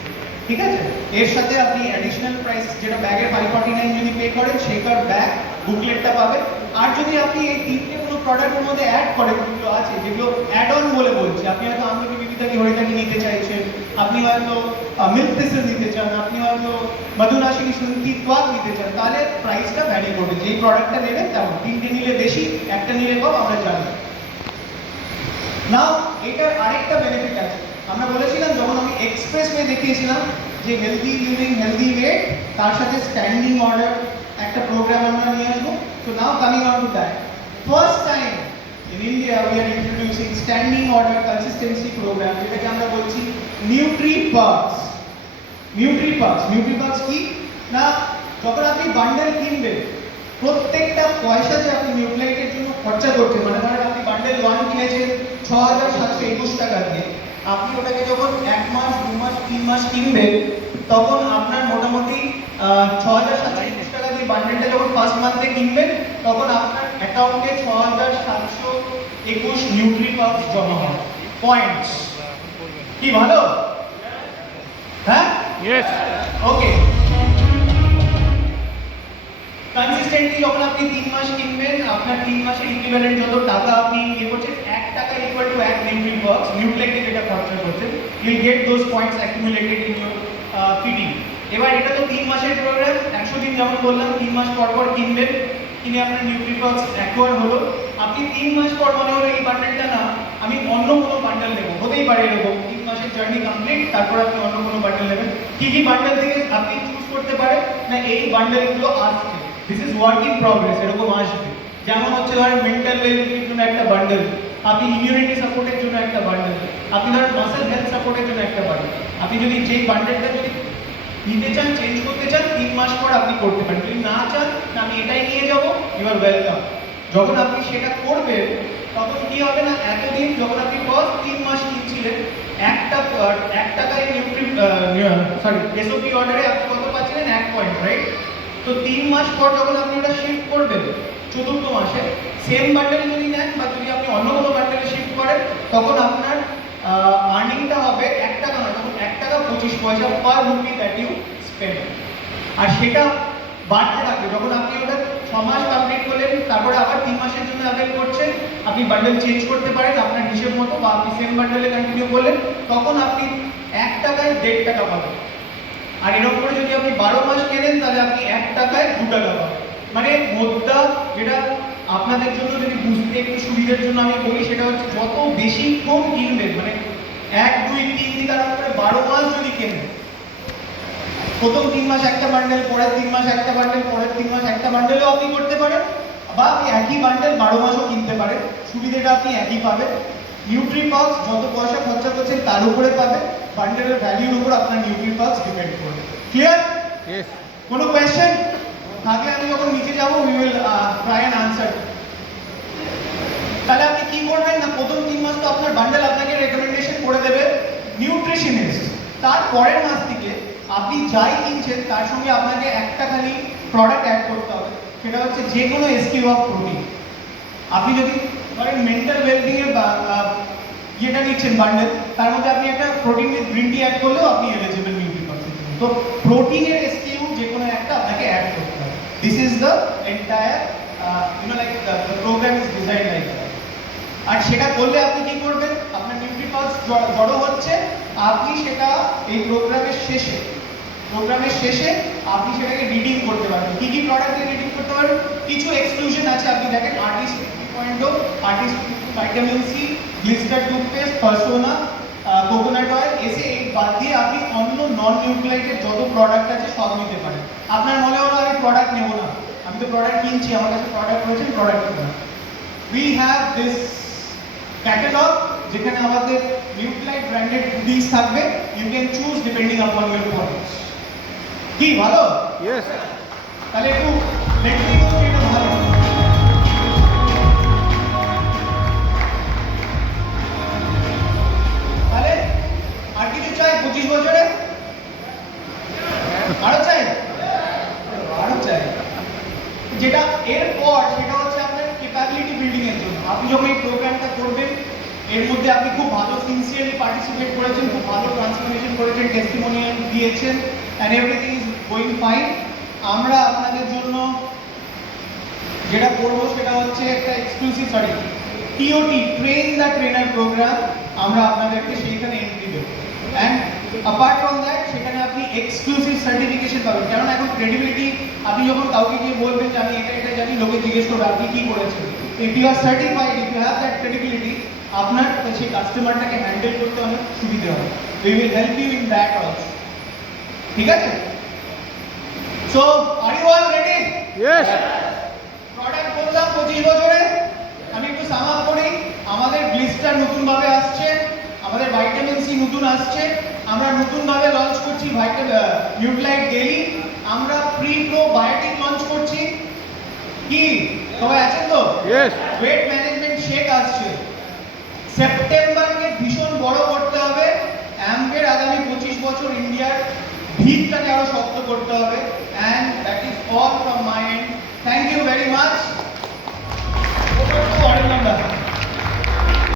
ঠিক আছে, এর সাথে আপনি অ্যাডিশনাল প্রাইস যেটা ব্যাগের 549 যদি পে করেন, শেকার, ব্যাগ, বুকলেটটা পাবেন। আর যদি আপনি এই তিনটে কোনো প্রোডাক্টের মধ্যে অ্যাড করেন, যেগুলো আছে যেগুলো অ্যাড অন বলে বলছি, আপনি হয়তো আমলকি, বিলিতাকি, হরিতাকি নিতে চাইছেন, আপনি হয়তো মিল্কথিসিল নিতে চান, আপনি হয়তো মধুনাশিনী সুন্তি তোয়াক নিতে চান, তাহলে প্রাইসটা ভ্যারি করবে। যেই প্রোডাক্টটা নেবেন তেমন, তিনটে নিলে বেশি, একটা নিলে কম, আমরা জানি। নাও এটার আরেকটা বেনিফিট আছে। আমরা বলেছিলাম যখন আমি এক্সপ্রেস ওয়ে দেখিয়েছিলাম যে হেলদি লিভিং, হেলদি ওয়েট, তার সাথে স্ট্যান্ডিং অর্ডার একটা প্রোগ্রাম আমরা নিয়ে আসবো। So now coming on to that, first time in India we are introducing standing order consistency program, যেটাকে আমরা বলছি NutriPulse। NutriPulse কি না, যখন আপনি বান্ডেল কিনবেন, প্রত্যেকটা পয়সা যে আপনি নিউক্লাইটের জন্য খরচা করছেন, মানে ধরেন আপনি বান্ডেল 1 কিনেছেন 6721 টাকা দিয়ে, আপনি ওটাকে যখন 1 মাস, 2 মাস, 3 মাস কিনবেন, তখন আপনার মোটামুটি 6721 টাকা দিয়ে বান্ডেলটা যখন ফার্স্ট মান্থে কিনবেন, তখন আপনার অ্যাকাউন্টে 6721 নিউট্রিপালস জমা হবে, পয়েন্টস। কি ভালো? হ্যাঁ, ইয়েস ওকে। কনসিস্টেন্টলি যখন আপনি 3 মাস কিনবেন, আপনার 3 মাসের ইকুইভ্যালেন্ট যত টাকা আপনি ইয়ে করছেন, 1 টাকা ইকুয়াল টু 1 নিউট্রিবক্স, নিউট্রিলাইটে যেটা খরচা করছেন, ইউল gate those points accumulated in your feeding. এবার এটা তো 3 মাসের প্রোগ্রাম, 100 দিন যেমন বললাম, 3 মাস পর পর কিনবেন, কিনে আপনার নিউট্রিবক্স অ্যাকোয়ার হলো। আপনি 3 মাস পর মনে হলো এই বান্ডেলটা না, আমি অন্য কোনো বান্ডেল নেব, হতেই পারে এরকম 3 মাসের জার্নি কমপ্লিট, তারপর আপনি অন্য কোনো বান্ডেল নেবেন। কি বান্ডেল থেকে আপনি চুজ করতে পারেন না, এই বান্ডেলগুলো আসছে, this is work in progress, এরকম আসবে। যেমন হচ্ছে ধরেন মেন্টাল ওয়েলবিংয়ের জন্য একটা বান্ডেল, আপনি ইমিউনিটি সাপোর্টের জন্য একটা বান্ডেল, আপনি ধরেন মাসেল হেলথ সাপোর্টের জন্য একটা বান্ডেল। আপনি যদি যেই বান্ডেলটা যদি নিতে চান, চেঞ্জ করতে চান, 3 মাস পর আপনি করতে পারেন। যদি না চান না আমি এটাই নিয়ে যাব, ইউ আর ওয়েলকাম। যখন আপনি সেটা করবেন তখন কি হবে না, এতদিন যখন আপনি ফার্স্ট 3 মাস কিনছিলেন, 1 টাকায় এসওপি অর্ডারে আপনি কত পাচ্ছিলেন, 1 পয়েন্ট, রাইট? তো 3 মাস পর যখন আপনি ওটা শিফট করবেন, চতুর্থ মাসে সেম বান্ডেল যদি নেন বা যদি আপনি অন্য কোনো বান্ডেলে শিফট করেন, তখন আপনার আর্নিংটা হবে 1 টাকা না, তখন 1 টাকা 25 পয়সা পার রুপি দ্যাট ইউ স্পেন্ড। আর সেটা বাড়তে থাকবে, যখন আপনি ওটা 6 মাস কমপ্লিট করলেন, তারপরে আবার 3 মাসের জন্য অ্যাভেল করছেন, আপনি বান্ডেল চেঞ্জ করতে পারেন আপনার হিসেব মতো, বা আপনি সেম বান্ডেলে কন্টিনিউ করলেন, তখন আপনি 1 টাকায় 1.5 টাকা পাবেন। আর এরকম করে যদি আপনি 12 মাস কেনেন, তাহলে আপনি 1 টাকায় 2 টাকা পাবেন। মানে মুদ্রা যেটা আপনাদের জন্য যদি বুঝতে একটু সুবিধার জন্য আমি বলি, সেটা হচ্ছে যত বেশিক্ষণ কিনবেন, মানে 1, 2, 3 থেকে আরম্ভ করে 12 মাস যদি কেনেন, প্রথম 3 মাস একটা বান্ডেল, পরের 3 মাস একটা বান্ডেল, পরের 3 মাস একটা বান্ডেলও আপনি করতে পারেন, বা আপনি একই বান্ডেল 12 মাসও কিনতে পারেন, সুবিধাটা আপনি একই পাবেন। নিউট্রিপাক্স যত পয়সা খরচা করছেন তার উপরে পাবেন, বান্ডেলের ভ্যালুর উপর আপনার নিউট্রিপাক্স ডিপেন্ড করবে। ক্লিয়ার? Yes. কোনো কোয়েশ্চেন থাকলে আমি যখন নিচে যাব, we will try and answer. তাহলে আপনি কি করবেন না, প্রথম 3 মাস তো আপনার বান্ডেল আপনাকে রেকমেন্ডেশন করে দেবে নিউট্রিশনিস্ট। তার পরের মাস থেকে আপনি যাই কিনছেন তার সঙ্গে আপনাকে একটা খালি প্রোডাক্ট অ্যাড করতে হবে, সেটা হচ্ছে যে কোনো এসকিউ অফ প্রোটিন। আপনি যদি ধরেন মেন্টাল ওয়েলবিংয়ের যেটা নিচ্ছেন বান্ডেল, তার মধ্যে আপনি একটা protein with green tea add করলেও আপনি এলিজিবল নিউট্রিপাক্সের জন্য। তো প্রোটিনের এসকিউ যে কোনো একটা আপনাকে অ্যাড করতে হবে। This is the entire program is design like that. আর সেটা করলে আপনি কি করবেন, আপনার নিউট্রিপাক্স জড়ো হচ্ছে, আপনি সেটা এই প্রোগ্রামের শেষে আপনি সেটাকে রিডিং করতে পারবেন। কি প্রোডাক্ট দিয়ে রিডিং করতে পারবেন? কিছু এক্সক্লুশন আছে, আপনি দেখেন artist 3.0, artist vitamin C, Glister toothpaste, Persona, coconut oil, এসে এই বাদ দিয়ে আপনি অন্য নন নিউক্লিয়াইটেড যত প্রোডাক্ট আছে সব নিতে পারেন। আপনার মনে হলো আমি প্রোডাক্ট নেব না, আমি তো প্রোডাক্ট কিনছি, আমার কাছে প্রোডাক্ট রয়েছে, প্রোডাক্ট নেব না। উই হ্যাভ দিস ক্যাটালগ যেখানে আমাদের নিউক্লিয়াইট ব্র্যান্ডেড গুডিজ থাকবে, you can choose depending upon your points. কি ভালো? Yes. তাহলে একটু লেটমি করতে এটা ভালো। তাহলে আর কিছু চাই 25 বছরে? আরো চাই? আরো চাই। যেটা এরপর সেটা হচ্ছে আপনার ক্যাপাবিলিটি বিল্ডিং এর জন্য। আপনি যখন এই প্রোগ্রামটা করবেন, এর মধ্যে আপনি খুব ভালো সিনসিয়ারলি পার্টিসিপেট করেছেন, খুব ভালো ট্রান্সফরমেশন করেছেন, টেস্টিমোনিয়াল দিয়েছেন, and everything is going fine. আমরা আপনাদের জন্য যেটা করবো সেটা হচ্ছে একটা exclusive TOT, train the trainer programme, আমরা আপনাদেরকে সেইখানে এন্ট্রি দেবো। অ্যান্ড অ্যাপার্ট ফ্রম দ্যাট সেখানে আপনি এক্সক্লুসিভ সার্টিফিকেশন পাবেন। কারণ এখন ক্রেডিবিলিটি, আপনি যখন কাউকে গিয়ে বলবেন যে আমি এটা জানি, লোকে জিজ্ঞেস করবে আপনি কি করেছেন। If you are certified, if you have that credibility, আপনার সেই কাস্টমারটাকে হ্যান্ডেল করতে অনেক সুবিধা হবে। We will help you in that also. ঠিক আছে? So are you all ready? Yes. Product বললাম 25 বছরে। আমি একটু সাম আপ করি। আমাদের গ্লিস্টার নতুন ভাবে আসছে, আমাদের ভিটামিন সি নতুন আসছে, আমরা নতুন ভাবে লঞ্চ করছি নিউক্লিয়াইট ডেইলি, আমরা প্রি প্রোবায়োটিক লঞ্চ করছি। কি সবাই আছেন তো? Yes. ওয়েট ম্যানেজমেন্ট শেক আসছে। সেপ্টেম্বরকে ভীষণ বড় করতে হবে। অ্যাম্পের আগামী 25 বছর ইন্ডিয়ার ভিতটাকে আরো শক্ত করতে হবে, and that is all from